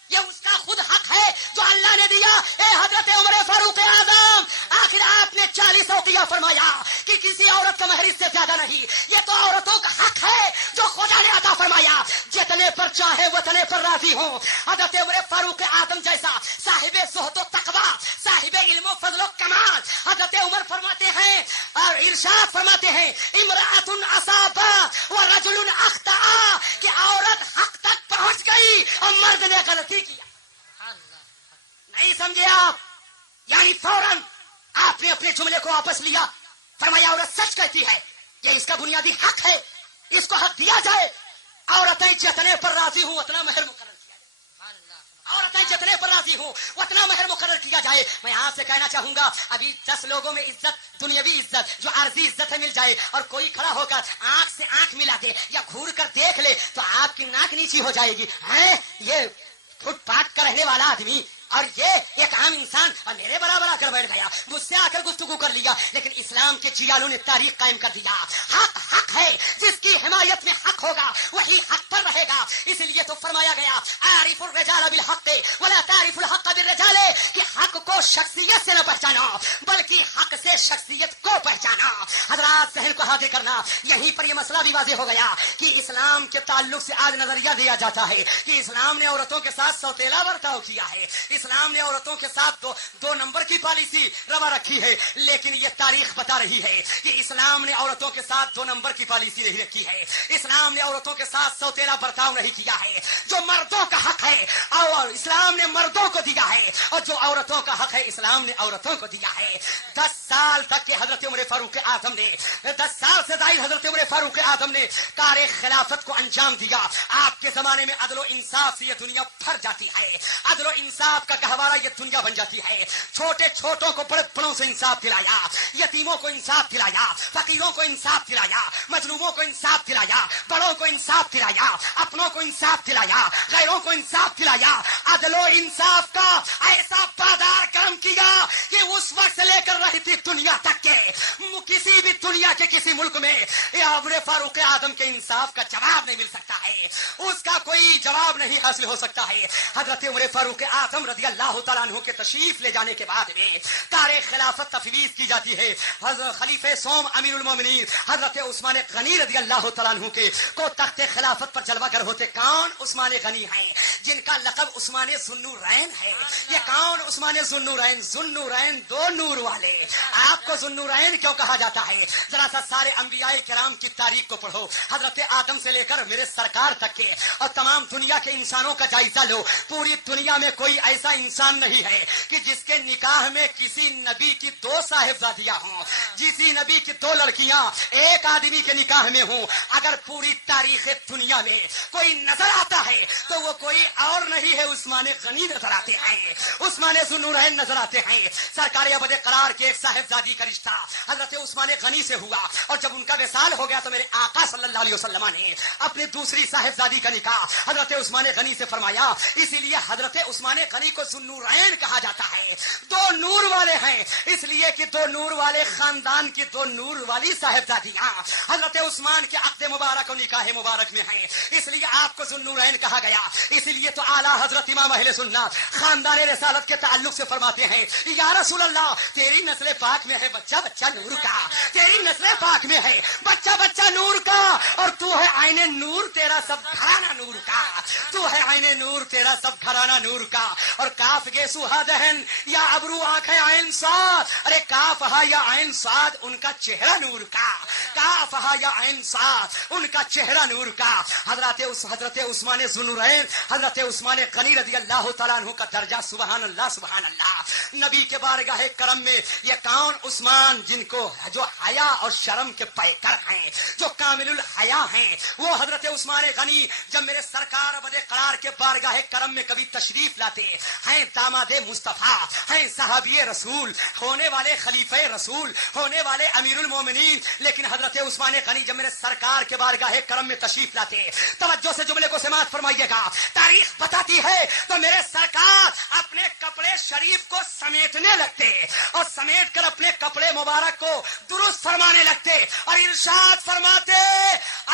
یہ اس کا خود حق ہے جو اللہ نے دیا۔ اے حضرت عمر فاروق اعظم، آخر آپ نے 40 اوقیہ فرمایا کہ کسی عورت کا مہر اس سے زیادہ نہیں، یہ تو عورتوں کا حق ہے جو خدا نے عطا فرمایا۔ جتنے پر چاہے اتنے پر راضی ہوں۔ حضرت عمر فاروق اعظم جیسا صاحب زہد و تقوی، صاحب علم و فضل و کمال، حضرت عمر فرماتے ہیں اور ارشاد فرماتے ہیں امرأۃ اصابت ورجل اخطأ، کہ عورت حق تک پہنچ گئی اور مرد نے غلطی کیا۔ سبحان اللہ۔ نہیں سمجھے آپ؟ یعنی فوراً آپ نے اپنے جملے کو واپس لیا، فرمایا عورت سچ کہتی ہے، یہ اس کا بنیادی حق ہے، اس کو حق دیا جائے۔ عورتیں جتنے پر راضی ہوں اتنا مہر مقرر کیا جائے، سبحان اللہ۔ عورتیں جتنے پر راضی ہوں اتنا مہر مقرر کیا جائے۔ میں آپ سے کہنا چاہوں گا ابھی 10 لوگوں میں عزت، دنیاوی عزت جو عارضی عزت ہے مل جائے، اور کوئی کھڑا ہو کر آنکھ سے آنکھ ملا دے یا گھور کر دیکھ لے تو آپ کی ناک نیچی ہو جائے گی۔ ہیں یہ فٹ پاتھ کا رہنے والا آدمی اور یہ ایک عام انسان اور میرے برابر آ کر بیٹھ گیا، مجھ سے آ کر گفتگو کر لیا، لیکن اسلام کے چیالوں نے تاریخ قائم کر دیا۔ حق حق ہے، جس کی حمایت میں حق ہوگا وہی حق پر رہے گا۔ اس لیے تو فرمایا گیا عارف الرجال بالحق ولا تعرف الحق بالرجال، کہ حق کو شخصیت سے نہ پہچانا بلکہ حق سے شخصیت کو پہچانا۔ حضرات ذہن کو حاضر کرنا، یہیں پر یہ مسئلہ بھی واضح ہو گیا کہ اسلام کے تعلق سے آج نظریہ دیا جاتا ہے کہ اسلام نے عورتوں کے ساتھ سوتیلا برتاؤ کیا ہے، اسلام نے عورتوں کے ساتھ دو نمبر کی پالیسی روا رکھی ہے، لیکن یہ تاریخ بتا رہی ہے کہ اسلام نے عورتوں کے ساتھ 2 نمبر کی پالیسی نہیں رکھی ہے، اسلام نے عورتوں کے ساتھ سوتیلا برتاؤ نہیں کیا ہے۔ جو مردوں کا حق ہے اور اسلام نے مردوں کو دیا ہے، اور جو عورتوں کا حق ہے اسلام نے عورتوں کو دیا ہے. 10 سال تک کے حضرت عمر فاروق اعظم نے 10 سال سے زائد حضرت عمر فاروق اعظم نے کار خلافت کو انجام دیا. آپ کے زمانے میں عدل و انصاف سے یہ دنیا بھر جاتی ہے. عدل و انصاف کا گہوارہ یہ دنیا بن جاتی ہے. چھوٹے چھوٹوں کو بڑے بڑوں سے انصاف دلایا, یتیموں کو انصاف دلایا, فقیروں کو انصاف دلایا, مظلوموں کو انصاف دلایا, بڑوں کو انصاف دلایا, اپنوں کو انصاف دلایا, غیروں کو انصاف دلایا. عدل و انصاف کا ایسا بازار کرم کیا کہ اس وقت سے لے کر رہی تھی دنیا تک کے کسی بھی دنیا کے کسی ملک میں عمر فاروق اعظم کے انصاف کا جواب نہیں مل سکتا ہے, اس کا کوئی جواب نہیں حاصل ہو سکتا ہے. حضرت عمر فاروق اعظم رضی اللہ تعالیٰ عنہ کے تشریف لے جانے کے بعد میں تاریخ خلافت تفویض کی جاتی ہے. حضرت خلیفہ سوم امیر المومنین حضرت عثمان غنی رضی اللہ تعالیٰ عنہ کے کو تخت خلافت پر جلوہ گر ہوتے. کون عثمان غنی ہیں جن کا لقب عثمان ذوالنورین ہے؟ یہ کون عثمان ذوالنورین؟ ذوالنورین دو نور والے. آپ کو ذوالنورین کیوں کہا جاتا ہے؟ ذرا سا سارے انبیاء کرام کی تاریخ کو پڑھو, حضرت آدم سے لے کر میرے سرکار تک کے, اور تمام دنیا کے انسانوں کا جائزہ لو. پوری دنیا میں کوئی ایسا انسان نہیں ہے کہ جس کے نکاح میں کسی نبی کی 2 صاحبزادیاں ہوں, کسی نبی کی 2 لڑکیاں ایک آدمی کے نکاح میں ہوں. اگر پوری تاریخ دنیا میں کوئی نظر آتا ہے تو وہ کوئی اور نہیں ہے, عثمان غنی نظر آتے ہیں, عثمان ذوالنورین نظر آتے ہیں. سرکار ابد قرار کے ایک صاحبزادی کا رشتہ حضرت عثمان غنی سے ہوا, اور جب ان کا وصال ہو گیا تو میرے آقا صلی اللہ علیہ وسلم نے اپنی دوسری صاحبزادی کا نکاح حضرت عثمان غنی سے فرمایا. اسی لیے حضرت عثمان غنی کو ذوالنورین کہا جاتا ہے. 2 نور والے ہیں, اس لیے کہ 2 نور والے خاندان کی 2 نور والی صاحبزادیاں حضرت عثمان کے عقد مبارک اور نکاح مبارک میں ہیں, اس لیے آپ کو ذوالنورین کہا گیا. اسی لیے تو اعلیٰ حضرت امام اہل سنت خاندان رسالت کے تعلق سے فرماتے ہیں, یا رسول اللہ تیری نسل پاک میں ہے بچہ بچہ نور کا, تیری نسل پاک میں ہے بچہ بچہ نور کا, اور تو ہے عین نور تیرا سب گھرانہ نور کا, تو ہے عین نور تیرا سب گھرانہ نور کا. اور کاف گے سوہا دہن یا ابرو آنکھیں عین صاد, ارے کاف ہا یا عین صاد ان کا چہرہ نور کا, کاف ہا یا عین صاد ان کا چہرہ نور کا. حضرت عثمان ذوالنورین حضرت عثمان غنی رضی اللہ تعالیٰ عنہ کا درجہ سبحان اللہ سبحان اللہ. نبی کے بارگاہ کرم میں یہ کون عثمان جن کو جو حیا اور شرم کے پیکر ہیں, جو کامل الحیا ہیں, وہ حضرت عثمان غنی جب میرے سرکار ابد قرار کے بارگاہ کرم میں کبھی تشریف لاتے ہیں, داماد مصطفیٰ ہیں, صحابی رسول, ہونے والے خلیفہ رسول, ہونے والے امیر المومنین, لیکن حضرت عثمان غنی جب میرے سرکار کے بارگاہ کرم میں تشریف لاتے, توجہ سے جملے کو سماعت فرمائیے گا, تاریخ بتاتی ہے تو میرے سرکار اپنے کپڑے شریف کو سمیٹنے لگتے, اور سمیٹ کر اپنے کپڑے مبارک کو درست فرمانے لگتے, اور ارشاد فرماتے,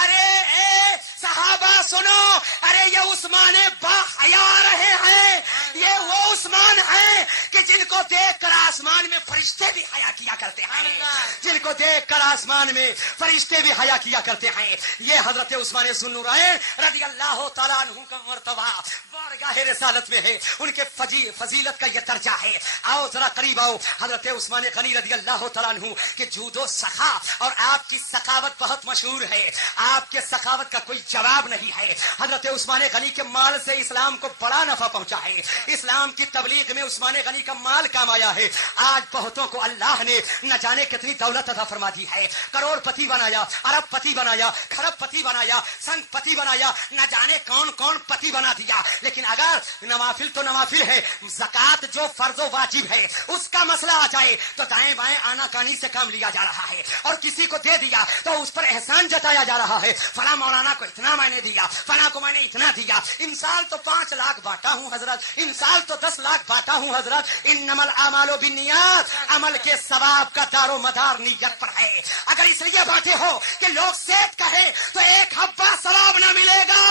ارے اے صحابہ سنو, ارے یہ عثمان با حیا رہے ہیں, یہ وہ عثمان ہیں کہ جن کو دیکھ کر آسمان میں فرشتے بھی حیا کیا کرتے ہیں, جن کو دیکھ کر آسمان میں فرشتے بھی حیا کیا کرتے ہیں. یہ حضرت عثمان ذوالنورین رضی اللہ تعالیٰ عنہ کا مرتبہ بارگاہ رسالت میں ہے, ان کے فضیلت کا یہ درجہ ہے. آؤ ذرا قریب آؤ. حضرت عثمان غنی رضی اللہ تعالیٰ عنہ کہ جود و سخا اور آپ کی سخاوت بہت مشہور ہے, آپ کے سخاوت کا کوئی جواب نہیں ہے. حضرت عثمان غنی کے مال سے اسلام کو بڑا نفع پہنچا ہے, اسلام کی تبلیغ میں عثمان غنی کا مال کام آیا ہے. آج بہتوں کو اللہ نے نہ جانے کتنی دولت عطا فرما دی ہے, کروڑ پتی بنایا, ارب پتی بنایا, کھرب پتی بنایا, سنگ پتی بنایا, نہ جانے کون کون پتی بنا دیا. لیکن اگر نوافل تو نوافل ہے, زکات جو فرض و واجب ہے اس کا مسئلہ آ جائے تو دائیں بائیں آنا کانی سے کام لیا جا رہا ہے, اور کسی کو دے دیا تو اس پر احسان جتایا جا رہا ہے. فلاں مولانا کو اتنا میں نے دیا, فلاں کو میں نے اتنا دیا, ان سال تو 5 لاکھ بانٹا ہوں حضرت, ان سال تو 10 لاکھ بانٹا ہوں حضرت. انما الاعمال بالنیات, عمل کے ثواب کا دار و مدار نیت پر ہے. اگر اس لیے بانٹے ہو کہ لوگ صحت کہے تو 1 حبہ ثواب نہ ملے گا,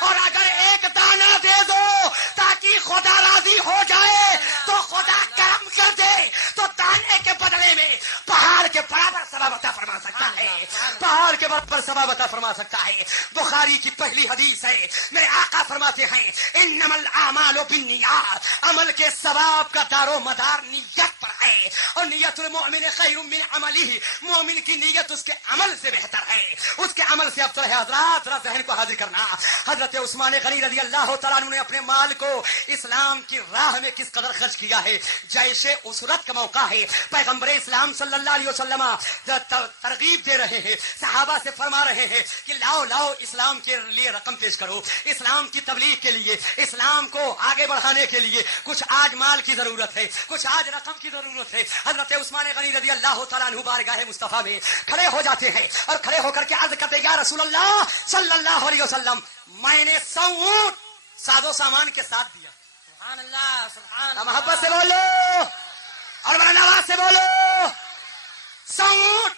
اور اگر 1 دانہ دے دو تاکہ خدا راضی ہو جائے تو خدا کرم کر دے, تو دانے کے بدلے میں پہاڑ کے برابر ثواب عطا فرما سکتا ہے, پہاڑ کے پر ثواب عطا فرما سکتا ہے. بخاری کی پہلی حدیث ہے, میرے آقا فرماتے ہیں انما الاعمال بالنیات, عمل کے ثواب کا دار و مدار نیت پر ہے, اور نیت المؤمن خیر من عمله, مومن کی نیت اس کے عمل سے بہتر ہے, اس کے عمل سے افضل ہے. حضرات ذرا ذہن کو حاضر کرنا, حضرت عثمان غنی رضی اللہ تعالیٰ عنہ نے اپنے مال کو اسلام کی راہ میں کس قدر خرچ کیا ہے. جیسے اسرت کا موقع ہے, پیغمبر اسلام صلی اللہ علیہ وسلم ترغیب دے رہے ہیں, صحابہ سے فرما رہے ہیں کہ لاؤ لاؤ اسلام کے لیے رقم پیش کرو, اسلام کی تبلیغ کے لیے, اسلام کو آگے بڑھانے کے لیے کچھ آج مال کی ضرورت ہے, کچھ آج رقم کی ضرورت ہے. حضرت عثمان غنی رضی اللہ تعالیٰ عنہ بارگاہ مصطفیٰ میں کھڑے ہو جاتے ہیں اور کھڑے ہو کر کے عرض کرتے یا رسول اللہ صلی اللہ علیہ وسلم, میں نے 100 اونٹ ساز و سامان کے ساتھ دیا. سبحان اللہ سبحان اللہ. محبت سے بولو اور بلند آواز سے بولو. 100 اونٹ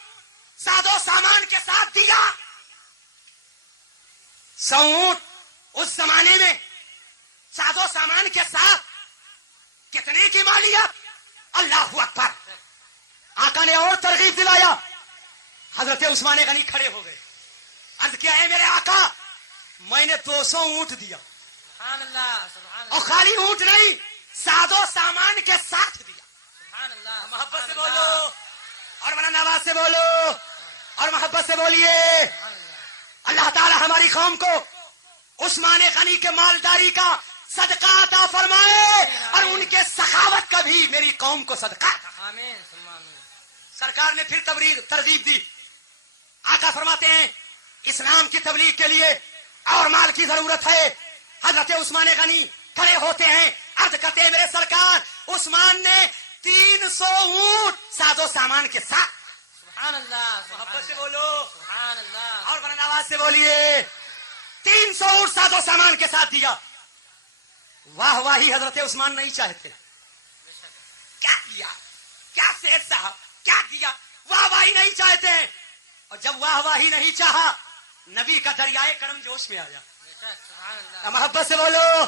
ساز و سامان کے ساتھ دیا. 100 اونٹ اس زمانے میں ساز و سامان کے ساتھ کتنے کی مالیت. اللہ اکبر. آقا نے اور ترغیب دلایا. حضرت عثمان غنی کھڑے ہو گئے, عرض کیا ہے میرے آقا, میں نے 200 اونٹ دیا, سبحان اللہ سبحان اللہ. اور خالی اونٹ نہیں, ساز و سامان کے ساتھ دیا. سبحان اللہ. محبت سے سبحان بولو اللہ. اور بلند آواز سے بولو اور محبت سے بولیے. سبحان اللہ. اللہ تعالی ہماری قوم کو عثمان غنی کے مالداری کا صدقہ عطا فرمائے, اور ان کے سخاوت کا بھی میری قوم کو صدقہ عطا. آمین ثم آمین. سرکار نے پھر ترغیب دی. آقا فرماتے ہیں اسلام کی تبلیغ کے لیے اور مال کی ضرورت ہے. حضرت عثمان غنی کھڑے ہوتے ہیں, عرض کرتے ہیں میرے سرکار, عثمان نے 300 اونٹ ساز و سامان کے ساتھ. سبحان اللہ. محبت سے بولو سبحان اللہ. اور بلند آواز سے بولیے. 300 اونٹ ساز و سامان کے ساتھ دیا. واہ واہی حضرت عثمان نہیں چاہتے. کیا کیا, کیا سید صاحب کیا کیا, واہ واہی نہیں چاہتے ہیں. اور جب واہ واہی نہیں چاہا, نبی کا دریائے کرم جوش میں آیا. سبحان اللہ. محبت سے بولو.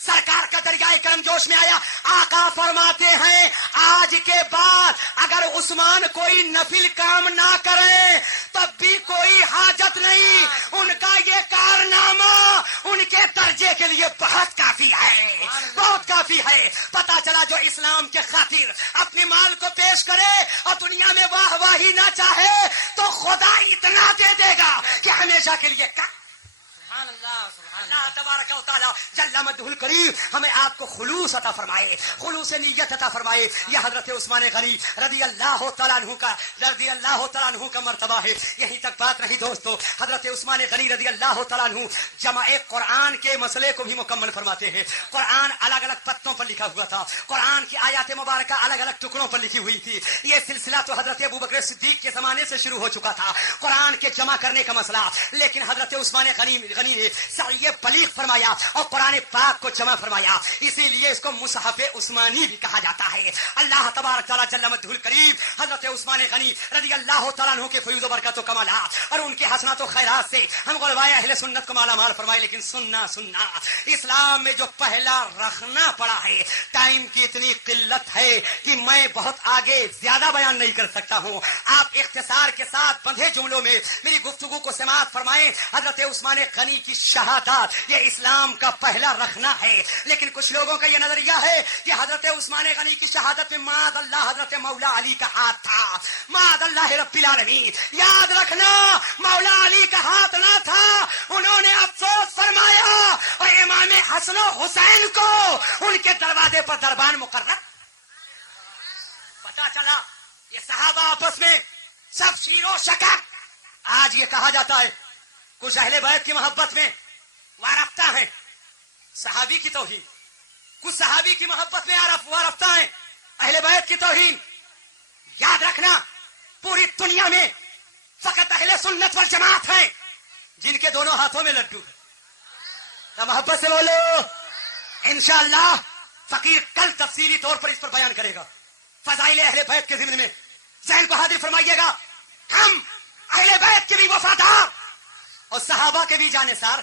سرکار کا دریائے کرم جوش میں آیا. آقا فرماتے ہیں آج کے بعد اگر عثمان کوئی نفل کام نہ کرے تب بھی کوئی حاجت نہیں, ان کا یہ کارنامہ ان کے درجے کے لیے بہت کافی ہے, بہت کافی ہے. پتا چلا جو اسلام کے خاطر اپنے مال کو پیش کرے اور دنیا میں واہ واہی نہ چاہے تو خدا اتنا دے دے گا کہ ہمیشہ کے لیے سبحان اللہ سبحان اللہ تبارک و تعالی جل مجدہ الکریم ہمیں آپ کو خلوص عطا فرمائے, خلوص نیت عطا فرمائے. یہ حضرت عثمان غنی رضی اللہ تعالیٰ عنہ کا مرتبہ ہے. یہیں تک بات نہیں دوستو, حضرت عثمان غنی رضی اللہ تعالیٰ عنہ جمع قرآن کے مسئلے کو بھی مکمل فرماتے ہیں. قرآن الگ الگ پتوں پر لکھا ہوا تھا, قرآن کی آیات مبارکہ الگ الگ ٹکڑوں پر لکھی ہوئی تھی. یہ سلسلہ تو حضرت ابوبکر صدیق کے زمانے سے شروع ہو چکا تھا, قرآن کے جمع کرنے کا مسئلہ, لیکن حضرت عثمان غنی نے سعی بلیغ فرمایا اور قرآن پاک کو جمع فرمایا. اسی لیے اس کو مصحف عثمانی بھی کہا جاتا ہے. اللہ تبارک تعالیٰ جل مجدہ الکریم حضرت عثمان غنی رضی اللہ تعالیٰ عنہ کے فیض و برکت و کمالات اور ان کے حسنات و خیرات سے ہم غلبائے اہل سنت کو مالا مال فرمائے. لیکن سننا اسلام میں جو پہلا رکھنا پڑا ہے, ٹائم کی اتنی قلت ہے کہ میں بہت آگے زیادہ بیان نہیں کر سکتا ہوں. آپ اختصار کے ساتھ بندھے جملوں میں میری گفتگو کو سماعت فرمائیں. حضرت عثمان غنی کی شہادت یہ اسلام کا پہلا رکھنا ہے. لیکن کچھ لوگوں کا یہ نظریہ ہے کہ حضرت عثمان غنی کی شہادت میں معاذ اللہ حضرت مولا علی کا ہاتھ تھا. معاذ اللہ رب العالمین, یاد رکھنا مولا علی کا ہاتھ نہ تھا. انہوں نے افسوس فرمایا اور امام حسن و حسین کو ان کے دروازے پر دربان مقرر. پتا چلا یہ صحابہ آپس میں سب شیر و شکر. آج یہ کہا جاتا ہے کچھ اہل بیت کی محبت میں وارفتہ ہیں, صحابی کی توہین. کچھ صحابی کی محبت میں وارفتہ ہیں اہل بیت کی توہین. یاد رکھنا پوری دنیا میں فقط اہل سنت والجماعت ہیں جن کے دونوں ہاتھوں میں لڈو ہے. محبت سے بولو. انشاءاللہ فقیر کل تفصیلی طور پر اس پر بیان کرے گا. فضائل اہل بیت کے ضمن میں ذہن کو حاضر فرمائیے گا. ہم اہل بیت کے بھی وفادار اور صحابہ کے بھی جانثار,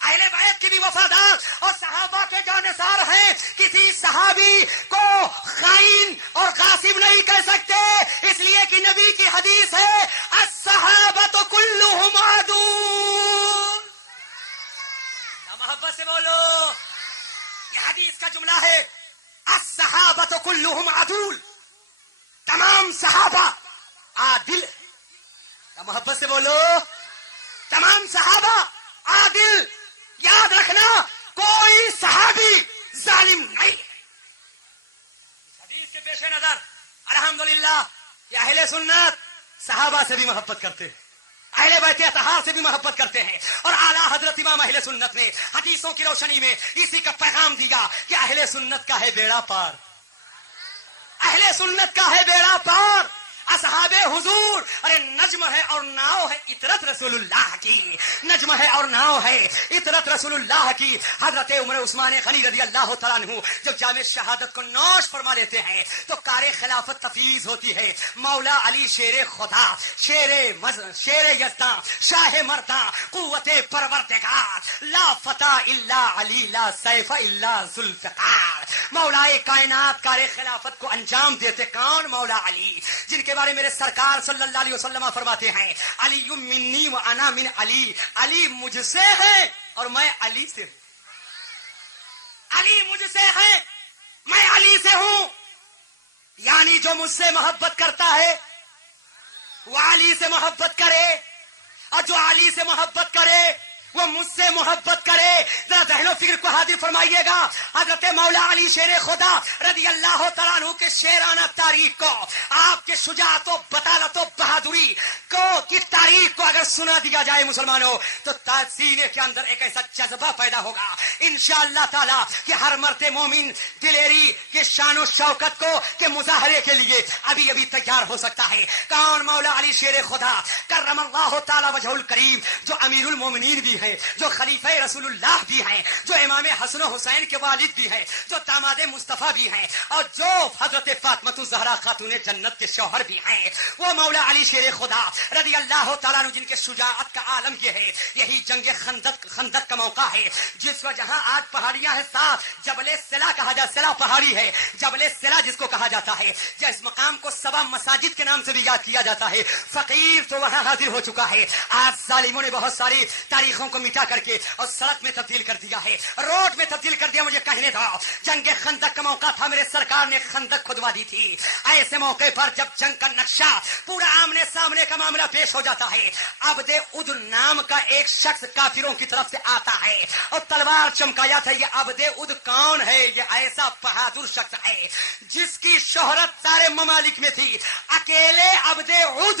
اہل بیت کے بھی وفادار اور صحابہ کے جانثار ہیں. کسی صحابی کو خائن اور غاصب نہیں کہہ سکتے, اس لیے کہ نبی کی حدیث ہے الصحابہ جملہ ہے الصحابۃ کلہم عدول، تمام صحابہ عادل. محبت سے بولو، تمام صحابہ عادل. یاد رکھنا کوئی صحابی ظالم نہیں. حدیث کے پیش نظر الحمدللہ یہ اہل سنت صحابہ سے بھی محبت کرتے ہیں، اہل بیت اطہار سے بھی محبت کرتے ہیں. اور اعلیٰ حضرت امام اہل سنت نے حدیثوں کی روشنی میں اسی کا پیغام دیا کہ اہل سنت کا ہے بیڑا پار، اہل سنت کا ہے بیڑا پار. اصحاب حضور، ارے نجم ہے اور ناؤ ہے اطرت رسول اللہ کی، نجم ہے اور ناؤ ہے اطرت رسول اللہ کی. حضرت عمر عثمان غنی رضی اللہ تعالیٰ عنہ جب جام شہادت کو نوش فرما لیتے ہیں تو کار خلافت تفویض ہوتی ہے. مولا علی شیر خدا، شیر یزداں، شاہ مرداں، قوت پروردگار، لا فتح الا علی، لا سیف الا ذوالفقار. مولا کائنات کار خلافت کو انجام دیتے کون؟ مولا علی، جن کے بارے میرے سرکار صلی اللہ علیہ وسلم فرماتے ہیں علی منی و انا من علی، علی مجھ سے ہے اور میں علی سے ہوں. علی مجھ سے ہے، میں علی سے ہوں. یعنی جو مجھ سے محبت کرتا ہے وہ علی سے محبت کرے، اور جو علی سے محبت کرے وہ مجھ سے محبت کرے. ذرا ذہن و فکر کو حاضر فرمائیے گا. حضرت مولا علی شیر خدا رضی اللہ تعالیٰ عنہ کے شیرانہ تاریخ کو، آپ کے شجاعت و بطالت و بہادری کی تاریخ کو اگر سنا دیا جائے مسلمانوں تو سینے کے اندر ایک ایسا جذبہ پیدا ہوگا انشاءاللہ تعالیٰ کہ ہر مرد مومن دلیری کے شان و شوکت کو کے مظاہرے کے لیے ابھی ابھی تیار ہو سکتا ہے. کون؟ مولا علی شیر خدا کرم اللہ تعالیٰ وجہ الکریم، جو امیر المومنین بھی ہیں، جو خلیفہ رسول اللہ بھی ہیں، جو امام حسن و حسین کے والد بھی ہیں، جو داماد مصطفیٰ بھی ہیں، اور جو حضرت فاطمہ الزہرا خاتون جنت کے شوہر بھی ہیں. وہ مولا علی شیر خدا رضی اللہ تعالیٰ عنہ جن کے شجاعت کا عالم یہ ہے. یہی جنگ خندق کا موقع ہے جس پر جہاں آج پہاڑیاں ہیں، ساتھ جبل سلا کہا جاتا، سلا پہاڑی ہے، جبل سلا جس کو کہا جاتا ہے، جس مقام کو سبا مساجد کے نام سے بھی یاد کیا جاتا ہے. فقیر تو وہاں حاضر ہو چکا ہے. آج ظالموں نے بہت ساری تاریخوں کو مٹا کر کے اور سڑک میں تبدیل کر دیا ہے، روڈ میں تبدیل کر دیا. مجھے کہنے تھا جنگ خندق کا موقع تھا، میرے سرکار نے خندق کھدوا دی تھی. ایسے موقع پر جب جنگ کا نقشہ پورا آمنے سامنے کا معاملہ پیش ہو جاتا ہے، عبد اد نام کا ایک شخص کافروں کی طرف سے آتا ہے اور تلوار چمکایا تھا. یہ عبد اد کون ہے؟ یہ ایسا بہادر شخص ہے جس کی شہرت سارے ممالک میں تھی. اکیلے عبد اد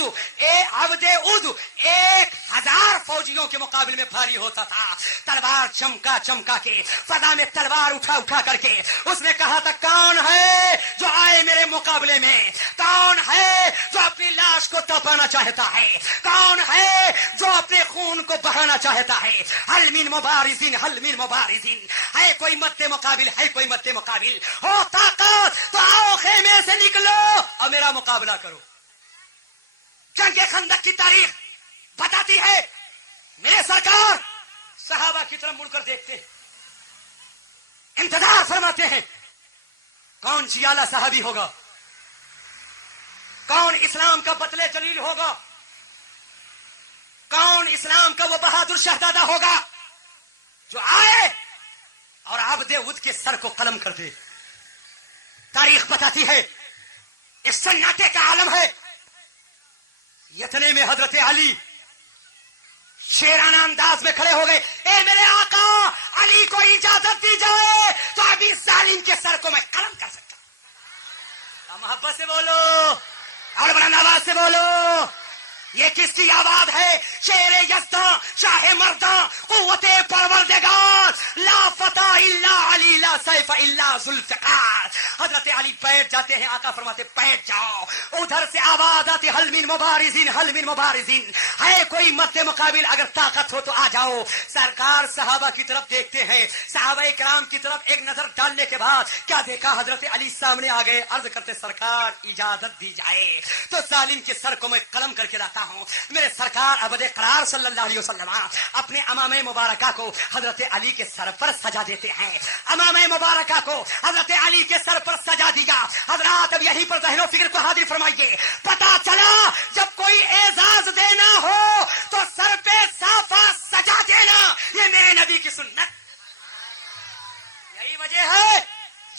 1000 فوجیوں کے مقابلے میں بھاری ہوتا تھا. تلوار چمکا کے فضا میں تلوار اٹھا کر کے اس نے کہا تھا کون ہے جو آئے میرے مقابلے میں؟ کون ہے جو اپنی لاش کو تپانا چاہتا ہے؟ کون ہے جو اپنے خون کو بہانا چاہتا ہے؟ حل من مبارزین، ہے کوئی مد مقابل؟ ہے کوئی مد مقابل؟ ہو طاقت تو آؤ خیمے سے نکلو اور میرا مقابلہ کرو. جنگ خندق کی تاریخ بتاتی ہے میرے سرکار صحابہ کی طرف مڑ کر دیکھتے ہیں، انتظار فرماتے ہیں کون جیالہ صحابی ہوگا، کون اسلام کا بطلے جلیل ہوگا، کون اسلام کا وہ بہادر شہزادہ ہوگا جو آئے اور عبد ود کے سر کو قلم کر دے. تاریخ بتاتی ہے اس سناٹے کا عالم ہے. اتنے میں حضرت علی شیرانہ انداز میں کھڑے ہو گئے. اے میرے آقا، علی کو اجازت دی جائے تو ابھی ظالم کے سر کو میں قلم کر سکتا ہوں. محبت سے بولو اور بلند آواز سے بولو. یہ کس کی آواز ہے؟ شیر یزداں، شاہ مرداں، قوت پروردگار، لا فتح الا علی، لا سیف الا ذوالفقار. حضرت علی بیٹھ جاتے ہیں. آقا فرماتے بیٹھ جاؤ. ادھر سے آواز آتی حل من مبارزین، ہے کوئی مد مقابل؟ اگر طاقت ہو تو آ جاؤ. سرکار صحابہ کی طرف دیکھتے ہیں. صحابہ کرام کی طرف ایک نظر ڈالنے کے بعد کیا دیکھا؟ حضرت علی سامنے آ گئے. عرض کرتے سرکار اجازت دی جائے تو ظالم کے سر کو میں قلم کر کے لاتا ہوں. میرے سرکار ابد قرار صلی اللہ علیہ وسلم اپنے امامہ مبارکہ کو حضرت علی کے سر پر سجا دیتے ہیں. امامہ مبارکہ کو حضرت علی کے سر پر سجا دیا. حضرات اب یہیں پر ذہن و فکر کو حاضر فرمائیے. پتا چلا جب کوئی اعزاز دینا ہو تو سر پہ صافہ سجا دینا، یہ میرے نبی کی سنت. یہی وجہ ہے